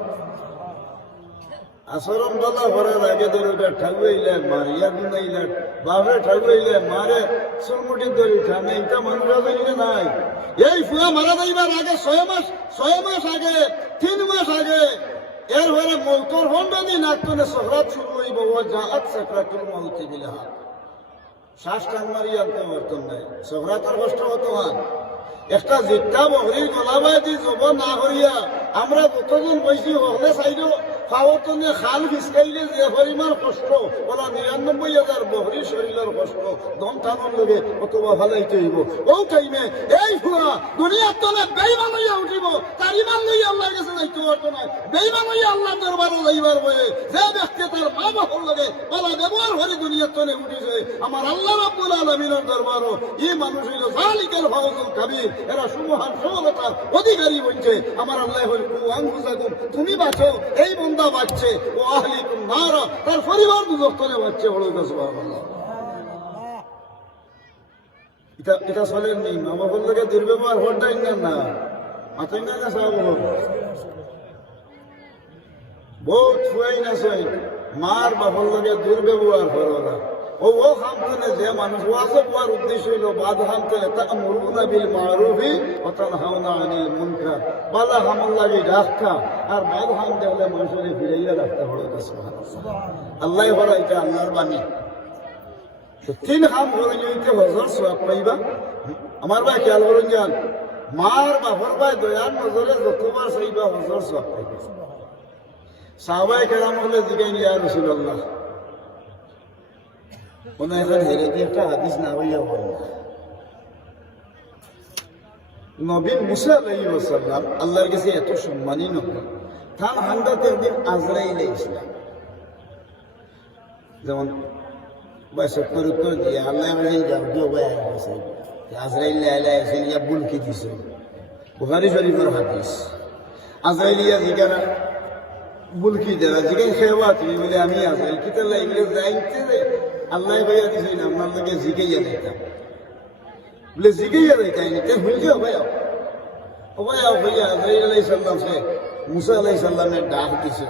আচরণ বলা করার আগে ধরে ঠাকুইলে মারিয়া গুনাইলে বাপে ঠাকুইলে মারে চুলমুটি ধরি ঠানে এটা মানুষ আছে নাই। এই ফুয়া মারা যাইবার আগে 6 মাস আগে 3 মাস আগে এর পরে মৌতর হন্ডি নাকতনে সহরাত শুরু হইব জাহাজ সাকরাতুল মৌতি বিলা শ্বাস টান মারি আনতে পারতাম নাই সহরাতের কষ্ট হতো হান। একটা জিট্টা বহরির গলাবাই দি জব না করিয়া আমরা যতজন বৈশি হলে চাইলেও খাওয়াতনে খাল ভিজকাইলে যে পরিমাণ কষ্ট ওরা 99,000 বহরির শরীরের কষ্ট দম টানোর লগে অথবা ভালাইতে হইব। ও টাইমে এই ফুয়া দুনিয়ার তনে বেইমান হইয়া উঠিব, তার ইমান লইয়া আল্লাহ কাছে যাইতে পারতো না, বেইমান হইয়া আল্লাহ দরবারে যাইবার বয়ে যে ব্যক্তি তার মা বাবার লগে বলা ব্যবহার করে দুনিয়ার তনে উঠিছে আমার আল্লাহ রাব্বুল আলামিনের দরবারও এই মানুষ হইল জালিকাল ফাওজুল কাবীর, এরা সুমহান সফলতার অধিকারী বলছে। আমার আল্লাহ হইল আনফুসাকুম, তুমি বাঁচো, এই বন্দা বাঁচছে, ও আহলিকুম নারা, তার পরিবার দুজক তলে বাঁচছে। বড় সুবহানাল্লাহ। এটা চলেন নি মা বাবার লোকে দুর্ব্যবহার হটাই না মাথায় না না সব বহুত ছুয়াই না ছুয়াই মার বাবার লোকে দুর্ব্যবহার করো না। ও খামতনে যে মানুষ ওয়াজব হওয়ার উদ্দেশ্য হইল বাদ খামতনে তা'মুরুনা বিল মারুফি ওয়া তানহাউনা আনিল মুনকার, বালা হামল লাগি রাখা আর বাদ হাম দেখলে মানুষের ফিরাইয়া রাখতে হলো। সুবহানাল্লাহ। আল্লাহ বলা এটা আল্লাহর বাণী। 3 কাম করে নিতে হজর সওয়াব পাইবা। আমার ভাই খেয়াল করুন যান, মার বাবার ভাই দয়ার নজরে যতবার চাইবা হজর সওয়াব পাইবা। সাহাবায়ে কেরাম বলে জিগাইন ইয়া রাসূলুল্লাহ, ওনা এখন হেরে দিয়ে একটা হাদিস না হইয়া বলেন নবী মুসা আলাইহিস সালাম আল্লাহর কাছে এত সম্মানী নবী, তার হান্দাতের দিন আজরাইল ইসলাম যেমন উত্তর দিয়ে আল্লাহ আজরাইল এসে ইয়া বুলকি দিছে। বুখারী শরীফের হাদিস। আজরাইলিয়া জিগারা বুলকি দেরা জিগাই খেওয়া তুমি বলে আমি আজরাইল কিতা লাগলে যাইতে আল্লাহ ভাইয়া দিছে না আপনার লোকে জিগাইয়া দিতাম বলে জিগাইয়া দিতাই নিতে হইলে ভাইয়া ও ভাইয়া ভাইয়া আজরাইল আলাইহিস সালাম সে মুসা আলাইহিস সালামের ডাক দিছে।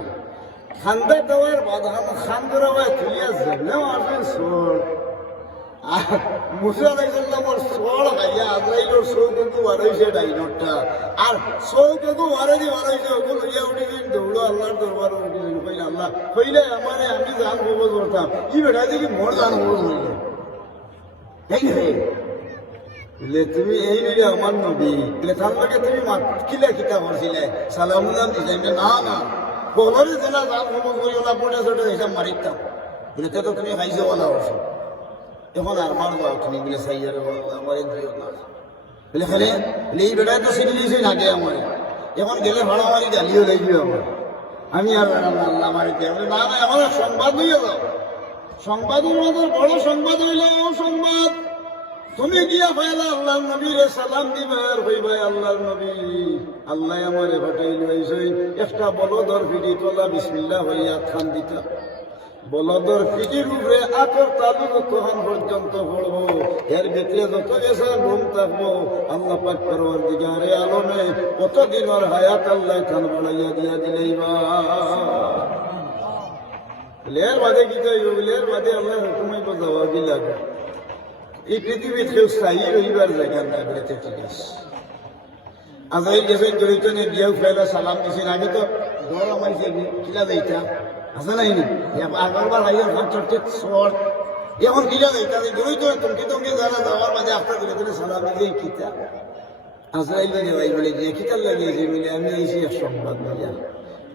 খান্দা দেওয়ার বাধা খান ধরা হয় তুলিয়া জেনেও আসবেন সোর আর মুসা আলাইহিস সালামের সোর ভাইয়া আজরাইলের সোর কিন্তু বাড়াইছে ডাইনটা আর সোর কিন্তু বাড়াইছে ওগুলো ইয়া উঠে দৌড়ো আল্লাহর দরবার উঠেছিল। কইলে আল্লাহ কইলে আমারে আমি জান খবর করতাম ই বেটা দেখি মোর জান খবর হইল এই বলে তুমি এই নিলে আমার নবী বলে তার লাগে তুমি কিলা কিতা করছিলে সালামুল্লাহ দিছে না না বলরে জেলা জান খবর করিও না পড়ে ছোট হিসাব মারিতাম বলে তো তুমি খাইছো বলা অবশ্য এখন আর মার যাও তুমি বলে সাইয়ার আমার দিও না বলে খালে বলে এই বেটা তো সিগলিছে না গে আমার এখন গেলে ভাড়া মারি গালিও লাগবে আমার আমি আর আল্লাহ মারি দিয়ে না না আমার সংবাদ হইয়া যাও। সংবাদের মধ্যে বড় সংবাদ হইল ও সংবাদ তুমি গিয়া পাইলা আল্লাহর নবীরে সালাম দিবার হইবাই আল্লাহর নবী আল্লাহ আমারে ঘটাইল হইছে একটা বলদর ফিরি তোলা বিসমিল্লাহ হইয়া খান দিতা বলদর পিঠির উপরে আতর তালু যতক্ষণ পর্যন্ত পড়বো, এর ভিতরে যত গেছে লোম থাকবো, আল্লাহ পাক পরওয়ারদিগারে আলমে কতদিনের হায়াত আল্লাহ খান বাড়াইয়া দিয়া দিলেই বা এর বাদে কি চাই, এর বাদে আল্লাহ হুকুমে যাওয়া বিলাক এই পৃথিবীর কেউ স্থায়ী রইবার জায়গা না বেড়েছে। ঠিক আছে, আজরাইল গেছে জড়িত নিয়ে বিয়ে ফেলা সালাম দিয়েছেন। আগে তো ঘর আমাইছে কিলা যাইতা আছে নাই নি, আগরবার আইয়া ভাত চড়তে শর্ট এখন কিলা যাইতা জড়িত তুমি তুমি যারা যাওয়ার মাঝে আপনার জড়িত সালাম দিয়ে কিতা আজরাইল ভাই বলে যে কিতার লাগিয়েছে বলে আমি এসে এক সংবাদ নিয়া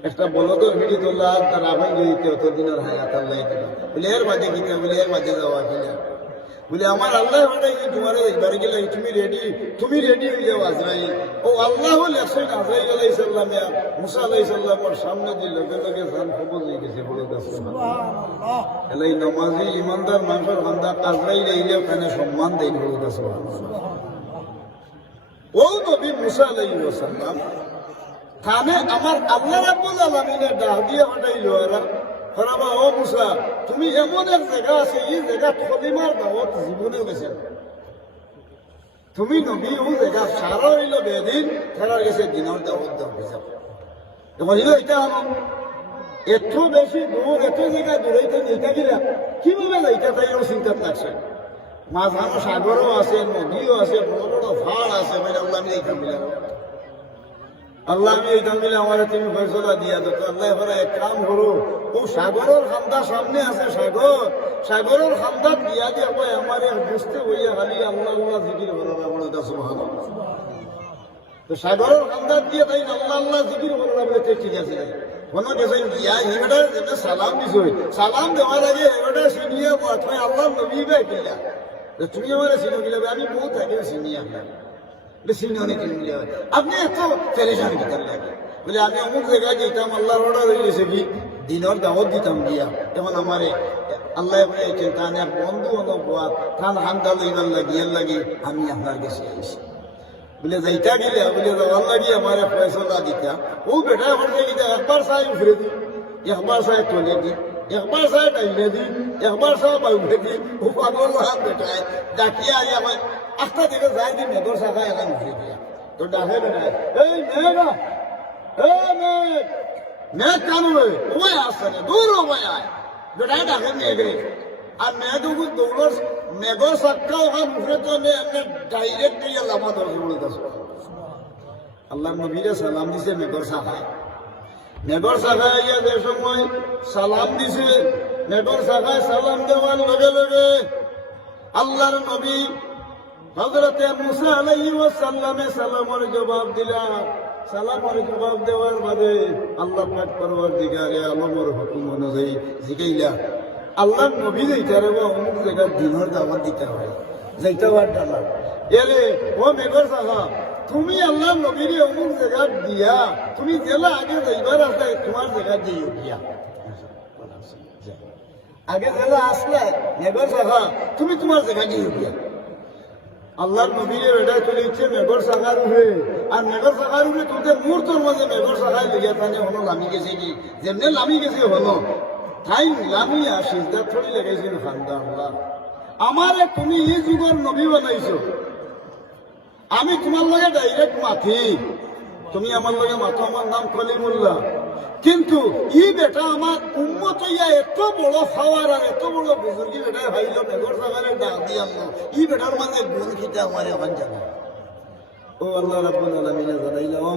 একটা বলদর ভিড়ি তোলা তার আভাই জড়িত অতদিনের হায়াত আল্লাহ দিল বলে এর মাঝে কিতা বলে এর মাঝে যাওয়া কিনা বলে আমার আল্লাহ হঠাই তোমার বাড়ি গেলে তুমি রেডি হয়ে যাও আজরাইল। ও আল্লাহ লেখছেন আজরাইল আলাইহিস সালামে মুসা আলাইহিস সালামের সামনে যে লগে লগে জান কবজ হয়ে গেছে বলে সুবহানাল্লাহ। এলাই নামাজি ইমানদার মানুষের বান্দা আজরাইল আইলে ওখানে সম্মান দেয় বলে সুবহানাল্লাহ। ও নবী মুসা আলাইহিস সালাম কানে আমার আল্লাহ রাব্বুল আলামিনের ডাক দিয়ে হঠাইল ফরাবা ও মুসা তুমি এমন এক জায়গা আছে এই জায়গা খলিমার দাওয়াত জীবনেও গেছে তুমি নবী ও জায়গা সারা হইল বেদিন ফেরার গেছে দিনের দাওয়াত দাও গেছে তোমার এটা হলো এত বেশি দূর এত জায়গা দূরেইতে এটা গিলা কিভাবে যাইতে তাইও চিন্তা লাগছে। মাঝখানে সাগরও আছে, নদীও আছে, বড় বড় ফাড় আছে, আল্লাহ আমি এইখান মিলাম আল্লাহ আমি এইখান মিলে আমার তুমি ফয়সলা দিয়া দো। আল্লাহ এবারে এক কাম করো, ও সাগরের খান্দা সামনে আছে, সাগরের খান্দা দিয়া দিয়ে আমার বুঝতে হইয়া খালি আল্লাহ আল্লাহ জিকির করার আমার সুবহানাল্লাহ। তো সাগরের খান্দা দিয়ে তাই আল্লাহ আল্লাহ জিকির করার বলে ঠিক আছে কোনো গেছে ইয়া এবারে যেটা সালাম দিছ সালাম দেওয়ার আগে এবারে শুনিয়ে তুমি আল্লাহ নবী ভাই কিলা তুমি আমার চিনো কিলা আমি বহুত আগে চিনি আপনার চিনি অনেক মিলে আপনি এত পেরেশান কিতার লাগে বলে আমি অমুক জায়গায় যেতাম আল্লাহর অর্ডার হয়ে গেছে কি দিনের দাওয়াত দিতাম গিয়া যেমন আমার আল্লাহ বলেছেন তান এক বন্ধু অনুভব তান হান্দা লইবার লাগিয়ার লাগে আমি আপনার কাছে আইছি বলে যাইতা গেলে বলে যাওয়ার লাগি আমার ফয়সলা দিতা ও বেটা হতে গিয়ে একবার সাহেব ঘুরে দি একবার সাহেব তোলে দি একবার সাহেব টাইলে দি একবার সাহেব উঠে দি ও পাগল হাত বেটায় ডাকিয়া আই আমার একটা দিকে যাই দি মেঘর শাখা এখন ঘুরে দিয়া তো ডাকে বেটায় এই মেঘা মেঘ কানু ওই আসছে দূর ওই আয় বেটায় ডাকে মেঘরে আর মেঘগুলো দৌড়স মেঘর সাক্কা ওখানে উঠে তো এমনি ডাইরেক্ট গিয়ে লামা দৌড়ে গেছে। আল্লাহ নবীরে সালাম দিছে মেঘর শাখায় ইয়া যে সময় সালাম দিছে মেঘর শাখায় সালাম দেওয়ার লগে লগে আল্লাহর নবী হযরতে মুসা আলাইহিস সালামে সালামের জবাব দিলা। সালামের জবাব দেওয়ার বাদে আল্লাহ পাক পরওয়ারদিগারে আলমের হুকুম অনুযায়ী জিগাইলা আল্লাহ নবী যাইতারে অমুক জায়গার দিনের দাওয়াত দিতে হয় যাইতে পারতা না এরে ও মেঘর শাখা তুমি আল্লাহ নবীরে অমুক জায়গা দিয়া তুমি জেলা আগে যাইবার আছে তোমার জায়গা দিয়ে গিয়া আগে জেলা আসলে মেঘর শাখা তুমি তোমার জায়গা দিয়ে গিয়া আল্লাহ নবীরে এটা চলে ইচ্ছে মেঘর শাখার উঠে আর মেঘর শাখার উঠে তোদের মুহূর্তের মাঝে মেঘর শাখায় লেগে তানে হলো লামি গেছে কি যেমনি লামি গেছে হলো তাই লামিয়া সিজদা থরি লাগাইছিল খান্দা আল্লাহ আমারে তুমি এই যুগের নবী বানাইছো আমি তোমার লগে ডাইরেক্ট মাথি তুমি আমার লগে মাথো আমার নাম কলিমুল্লাহ কিন্তু ই বেটা আমার উম্মত হইয়া এত বড় খাওয়ার আর এত বড় বুজুর্গি বেটা ভাইল মেঘর সাগরে ডাক দিয়ে আনলো ই বেটার মাঝে গুণ খিতে আমার ওখান জানা ও আল্লাহ রাব্বুল আলামিন জানাইলা ও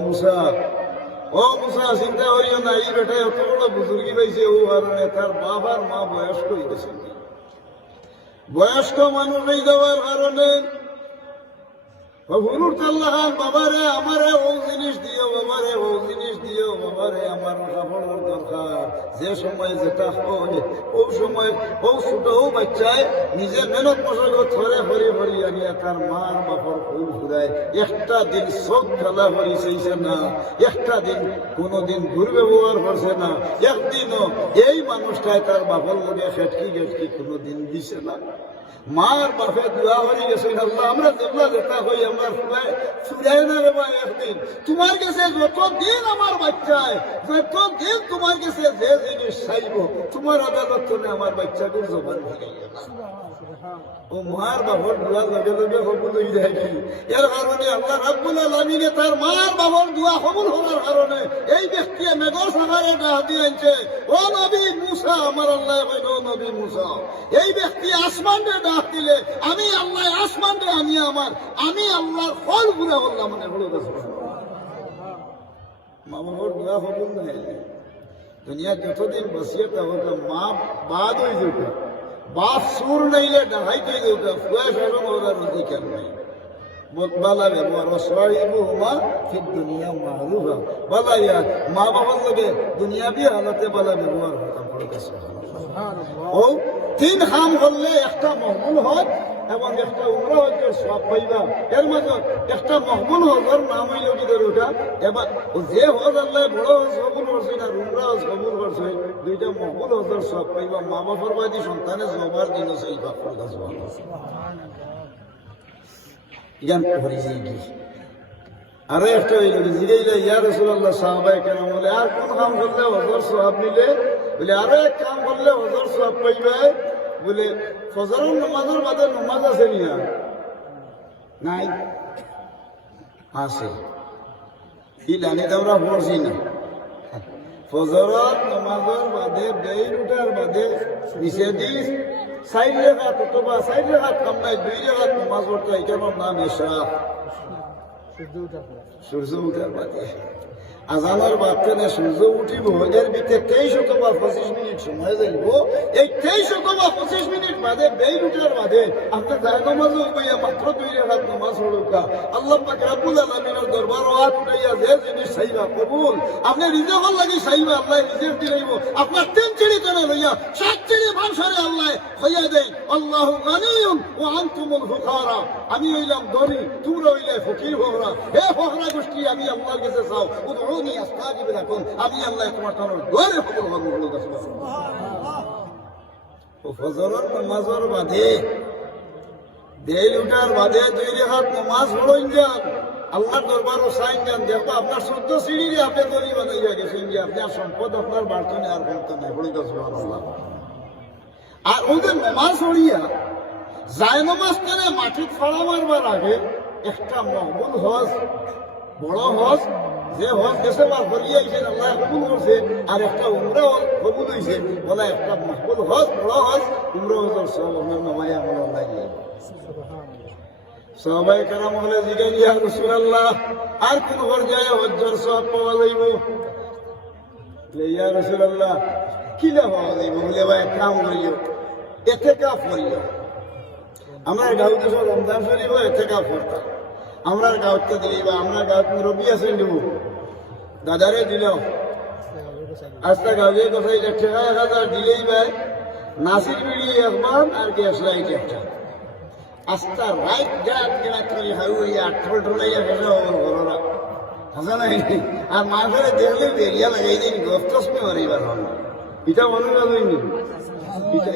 মুসা চিন্তা করিও না এই বেটা এত বড় বুজুর্গি পাইছে ও কারণে তার বাবার মা বয়স্ক হয়ে গেছে বয়স্ক মানুষ হয়ে যাওয়ার কারণে হুরুর কাল্লাহান বাবারে আমারে ও জিনিস দিও বাবারে ও জিনিস দিও বাবারে আমার কাপড়ের দরকার যে সময় যেটা হয় ও সময় ও ছোট ও বাচ্চায় নিজে মেহনত মশাল থরে হরি হরি আনিয়া তার মার বাপর ফুল ঘুরায় একটা দিন সব খেলা হরি চাইছে না একটা দিন কোনোদিন দুর্ব্যবহার করছে না একদিনও এই মানুষটায় তার বাপর লগে খেটকি কোনোদিন দিছে না মার বাপে দোয়া হয়ে গেছে আল্লাহ আমরা যেগুলা যেটা হই আমরা ফুরাই না রে ভাই একদিন তোমার কাছে যতদিন আমার বাচ্চায় যতদিন তোমার কাছে যে জিনিস জিনিস চাইব তোমার আদালত করে আমার বাচ্চাদের জবান ফিরাইয়া না ও মার বাবর দোয়া লগে লগে কবুল হয়ে যায় কি এর কারণে আল্লাহ রাব্বুল আলামিনে তার মার বাবর দোয়া কবুল হওয়ার কারণে এই ব্যক্তি মেঘর সাগরে ডাক দিয়ে আনছে ও নবী মুসা আমার আল্লাহ কইল ও নবী মুসা এই ব্যক্তি আসমানে ডাক দিলে আমি আল্লাহ আসমানে আমি আল্লাহর ফল পুরা করলাম মানে হলো মা বাবর দোয়া কবুল নাই দুনিয়া যতদিন বসিয়ে থাকা মা বাদ হয়ে যাবে বাপ সুর নাইলে ডাহাইতে যাবে ফুয়া সরম ওদের অধিকার নাই বালা ব্যবহার অসহায়িবুহুমা ফিদ দুনিয়া মারুফা বালা ইয়া মা বাবার লগে দুনিয়াবি হালতে বালা ব্যবহার করতাম পড়ে গেছে ও তিন কাম করলে একটা মহমুল হজ এবং একটা উমরা হজের সব পাইবা এর মাঝে একটা মহমুল হজের নাম হইল কি ধরে ওটা এবার যে হজ আল্লাহ বড় হজ কবুল করছে না উমরা হজ কবুল করছে দুইটা মহমুল হজের সব পাইবা মা বাবার বাদী সন্তানের জবার দিন সেইবা করে গেছে জ্ঞান করেছে আরো একটা হইল জিগাইলে ইয়া রাসূলুল্লাহ সাহাবায়ে কেরাম বলে আর কোন কাম করলে হজর সওয়াব মিলে বলে আরো এক কাম করলে হজর সওয়াব পাইবে বলে ফজরের নামাজের বাদে নামাজ আছে নিয়া নাই আছে ই লানে আমরা পড়ছি না ফজরের নামাজের বাদে বের উঠার বাদে নিচে দিস সাইড রেখা অথবা সাইড রেখা কাম নাই 2 রেখা নামাজ পড়তে এটার নাম ইশরাক সূর্য উঠার বাদে আজানের বাচ্চানে সূর্য উঠিব এর ভিতরে 23 অথবা 25 মিনিট সময় যাইব এই 23 অথবা 25 মিনিট বাদে বের উঠার বাদে আপনার যায় নামাজও হইয়া মাত্র 2 রাকাত নামাজ পড়ুকা আল্লাহ পাক রব্বুল আলামিনের দরবার ওয়াত উঠাইয়া যে জিনিস চাইবা কবুল আপনি রিজেকর লাগি চাইবা আল্লাহ রিজেক দিলাইব আপনার 3 চিড়ি টানা লইয়া 7 চিড়ি ভাষারে আল্লাহ হইয়া দেয় আল্লাহু গানিয়ুন ওয়া আনতুমুল ফুকারা আমি হইলাম ধনী তোমরা হইলে ফকির ফকরা হে ফকরা গোষ্ঠী আমি আল্লাহর কাছে চাও উদউনি আস্তাজিব লাকুম আমি আল্লাহ তোমার তরফ দোয়ারে কবুল করব বলে দাও সুবহানাল্লাহ ও ফজরের নামাজের বাদে দেল উঠার বাদে 2 রাকাত নামাজ পড়েন যান আল্লাহর দরবারে সাইন যান দেখো আপনার 14 সিঁড়িরে আপনি দড়ি বানাইয়া গেছেন যে আপনার সম্পদ আপনার বাড়তনে আর কমতে নাই বলে দাও সুবহানাল্লাহ আর ওদের নামাজ পড়িয়া যায় নামাজ করে মাটিত ফাড়া মারবার আগে একটা মকবুল হজ বড় হজ যে হজ দেশে বার করিয়া আইছেন আল্লাহ কবুল করছে আর একটা উমরা কবুল হয়েছে বলে একটা মকবুল হজ বড় হজ উমরা হজর সব আমার নামায় আমল লাগে সাহাবায়ে কেরাম বলে জিজ্ঞাসা ইয়া রাসূলুল্লাহ আর কোন পর্যায়ে হজ্জর সব পাওয়া যাইব ইয়া রাসূলুল্লাহ কিলা পাওয়া যাইব বলে ভাই কাম করিও ইতিকাফ করিও আমরা গাঁওতে সব রমজান শরীফ ইতিকাফ করতাম আমরা গাঁওতে দিলিবা আমরা গাঁওত মুরব্বী আছেন দিব দাদারে দিল আজটা গাঁওয়ে কোথায় 1000 দিলেই ভাই নাসির বিড়ি একবার আর গ্যাস লাইট একটা আস্তা রাইট গাত গেলা করি হাউইয়া ঠোল ঠোলাইয়া গেছে ওর ঘররা হাসা নাই আর মাঝে দেখলে বেরিয়া লাগাই দিন গফতস মে মারিবার হল এটা মনে রাখইনি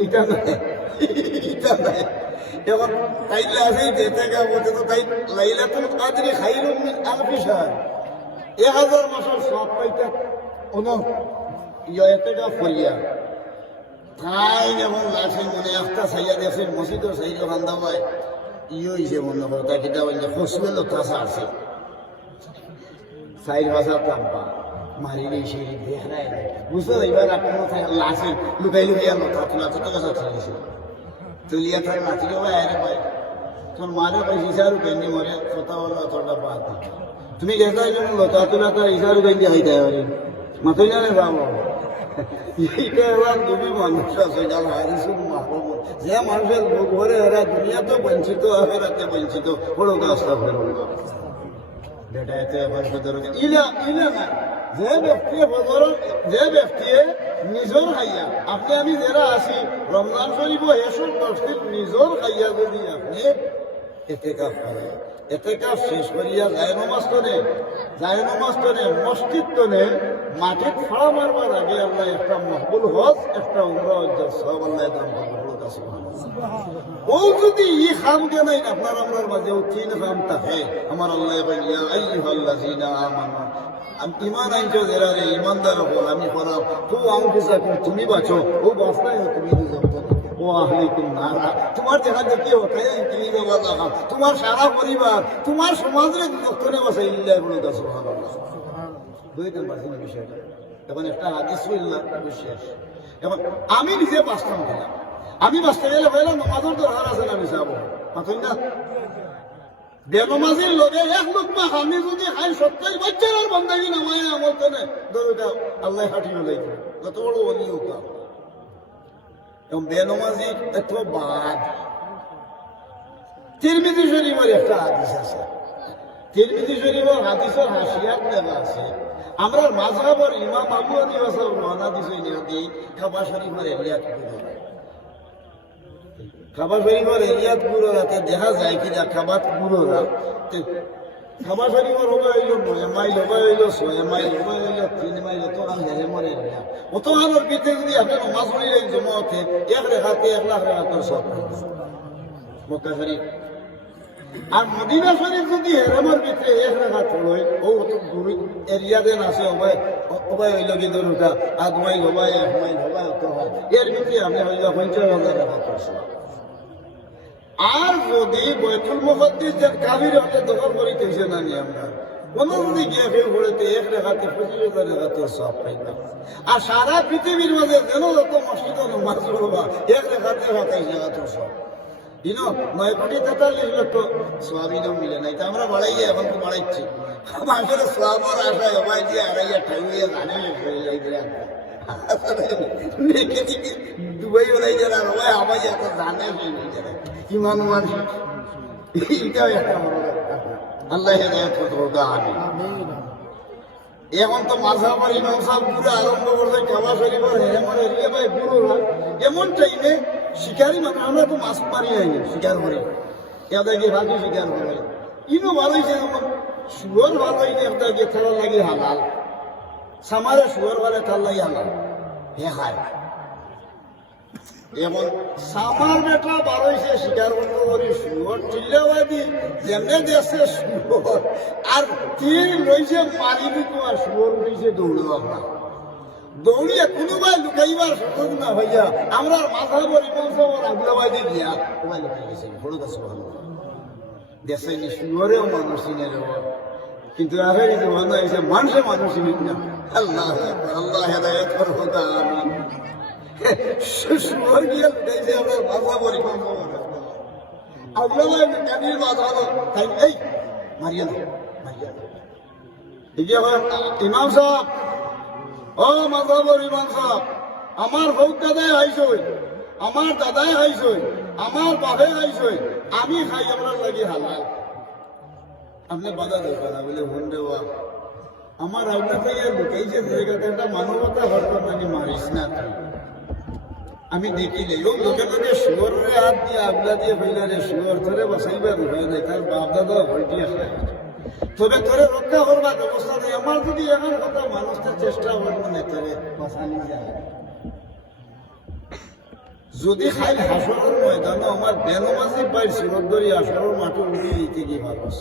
এটা নাই এটা নাই এখন তাইলে আছে যেতে গা বলতে তো তাই লাইলাতুল কদরে খাইরুম মিন আলফি শাহর 1000 মাসের সব পাইতা ওনো ইয়েতে গা ফলিয়া তাই যেমন লাসে মনে একটা সাইয়া দেশের মসজিদও সাইয়া বান্ধা হয় ইয়ে হিসে মনে করো তাই কিতা বলছে ফসলেরও কাঁচা আছে সাইড ভাষা তাম্পা মারিলে সেই দেখ নাই বুঝতে এবার আপনার লাসে লুকাই লুকাইয়া লতা তোলা কত কাছে চলেছে তুলিয়া থাক নাচিলে ভাই আরে ভাই তোর মারে ভাই ইশারু কেন্দ্রে মরে কথা বলো অতটা বাদ তুমি গেছা যেমন লতা তোলা তো ইশারু কেন্দ্রে হাইতে পারি মাথায় জানে যাবো এইটা এবার দুবি মানুষ আছে যার হারিসুন মাহবুব যে মানুষের ঘরে এরা দুনিয়া তো বঞ্চিত আখেরাতে বঞ্চিত বড় কাজটা হলো বেটা এতে এখন ইলা ইলা না যে ব্যক্তি নিজর খাইয়া আপনি আমি যারা আছি রমজান শরীফ এসব তফসিল নিজর খাইয়া যদি আপনি ইতিকাফ করে ইতিকাফ শেষ করিয়া যায় নমাজ করে মসজিদ তনে মাটিত ফাড়া মারবার আগে আল্লাহ একটা মকবুল হজ একটা উমরা হজ সব আল্লাহ দান করবো ও যদি ই খাম কে নাই আপনার আমার মাঝে ও তিন খাম থাকে আমার আল্লাহ ইয়া আইয়ুহাল্লাযিনা আমানু ইমান আইছো যারা রে ইমানদার হল আমি বললাম তো আনফুসাকুম তুমি বাঁচো ও বাঁচনাই তুমি ও আহলিকুম নারা তোমার দেখা দেখি ওঠে তুমি বাবা না তোমার সারা পরিবার তোমার সমাজের দক্ষিণে বসে ইল্লাহ বলে দাও সুবহানাল্লাহ বুঝতে পারছেন বিষয়টা এখন একটা হাদিস বললাম শেষ এখন আমি নিজে বাঁচতাম না আমি বাঁচতে গেলে বললাম নমাজের দরকার আছে না আমি যাবো পাথর না বেনমাজির লগে এক লুকমা আমি যদি খাই 70 বছরের বন্দাগি নামায় আমল করে দরজা আল্লাহ হাঁটিয়ে লাইছে যত বড় ওলি হোক এবং বেনমাজি এত বাদ তিরমিজি শরীফের একটা হাদিস আছে তিরমিজি শরীফের হাদিসের হাসিয়াত লেখা আছে আমরা মাযহাবের ইমাম আবু হানিফা সাহেব রওনা দিছে নিয়তি কাবা শরীফের এরিয়াত করে কাবা শরীফের এরিয়াত গুলোরাতে দেখা যায় কি না কাবাত গুলোরা কাবা শরীফের হবে হইল 9 মাইল হবে হইল 6 মাইল হবে হইল 3 মাইল তো আন হেরেমর এরিয়া অত আলোর ভিতরে যদি আপনি নামাজ পড়লে জমাতে এক রেখাতে 1 লাখ রাকাতের সওয়াব মক্কা শরীফ আর মদিনা শরীফ যদি হেরেমর ভিতরে 1 রেখাত হয় ও তো দূর এরিয়া দেন আছে হবে হবে হইল কি দরুটা 8 মাইল হবে 1 মাইল হবে তো এর ভিতরে আপনি হইল 50,000 রাকাতের সওয়াব আর যদি বৈতুল মুকদ্দাস যে কাবির হতে দখল করিতেছে না নি আমরা কোন যদি গিয়ে ফের পড়তে 1 রেখাতে 25,000 রাকাতের সওয়াব পাইতাম আর সারা পৃথিবীর মধ্যে যেন যত মসজিদ নামাজ পড়বা 1 রেখাতে 27 রাকাতের সওয়াব ইনো 9,43 লক্ষ সওয়াবিনও মিলে নাই তা আমরা বাড়াই এখন তো বাড়াইছি আমাদের সওয়াবের আশায় হবাই দিয়ে আড়াইয়া ঠাইয়ে জানে হয়ে যাই দুবাই ওলাই যারা হবাই আমায় এত জানে ইমান মানুষ এটাও একটা বড় আল্লাহ হেদায়েত করতে আমি এখন তো মাযহাবের ইমাম সাহেব পুরো আরম্ভ করছে কাবা শরীফের হেরেমর এরিয়া ভাই গুরুরা এমন টাইমে শিকারি মানে আমরা তো মাছ মারি নাই শিকার করি এদেরকে ভাবি শিকার করে ইনো ভালো হয়েছে যেমন শুয়োর ভালো হয়েছে এদেরকে খেলা লাগে হালাল সামারে শুয়োর ভালো খেলা লাগে হালাল হে হায় এবং সামার বেটা ভালো হয়েছে শিকার বন্ধ করি শুয়োর চিল্লাবাদি যেমনে দেশে শুয়োর আর তিন রয়েছে মারিবি তোমার শুয়োর রয়েছে দৌড়ো আপনার দৌড়িয়ে কোনোবাই লুকাইবার সুযোগ না হইয়া আমরা মাঝাবর ইমাম সাহেবের আগুলাবাদে গিয়া তোমায় লুকাই গেছে বড় কাছে ভালো দেশে নি শুয়োরেও মানুষ চিনে রে কিন্তু আখেরি জমানা এসে মানুষে মানুষ চিনি না আল্লাহ আল্লাহ হেদায়েত করবো তা আমিন শুয়োর গিয়া লুকাইছে আমরা মাঝাবর ইমাম সাহেবের আগুলাবাই কানির বাজানো তাই এই মারিয়া ইমাম সাহেব ও মাযহাবের ইমাম সাহেব আমার বউ দাদাই হাইছই আমার দাদাই হাইছই আমার বাপে হাইছই আমি খাই আপনার লাগি হালাল আপনি বাধা দেবেন না বলে হন দেওয়া আমার আপনাকে লুকাইছে জায়গাতে একটা মানবতা হরকত নাকি মারিস না আমি দেখিলে ও লোকে লোকে শুয়োরের হাত দিয়ে আগলা দিয়ে বইলে রে শুয়োর ধরে বসাইবার হয়ে যায় তার বাপ দাদা ভলটিয়া খায় তবে তোরে রক্ষা করবার ব্যবস্থা নেই আমার যদি এমন কথা মানুষটা চেষ্টা করবো না তবে বাঁচানি যায় যদি খাই হাসরের ময়দানে আমার বেনমাজি পাই সুরত ধরি হাসরের মাঠে উঠে দিতে গিয়ে মানুষ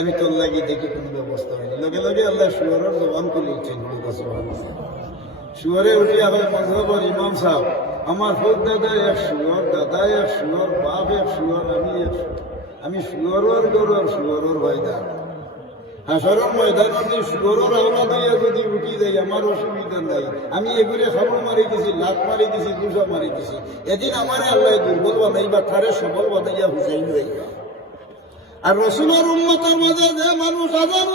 আমি তোর লাগি দেখি কোনো ব্যবস্থা হয়নি লগে লগে আল্লাহ শুয়োরের জবান করে উঠছেন শুয়োরে উঠে আবার মাযহাবের ইমাম সাহেব আমার ফোক দাদা এক শুয়োর দাদা এক শুয়োর বাপ এক শুয়োর আমি শুয়োরের গরুর শুয়োরের ভয়দা হাসরের ময়দানে শুয়োরের আওলা দিয়ে যদি উঠি যাই আমার অসুবিধা নাই আমি এগুলো খাবর মারি দিছি লাখ মারি দিছি 200 মারি দিছি এদিন আমার আল্লাহ দুর্বল বানাইবা তারে সবল বানাইয়া হুসাইন হইবা আর রসুলের উম্মতের মাঝে যে মানুষ আজান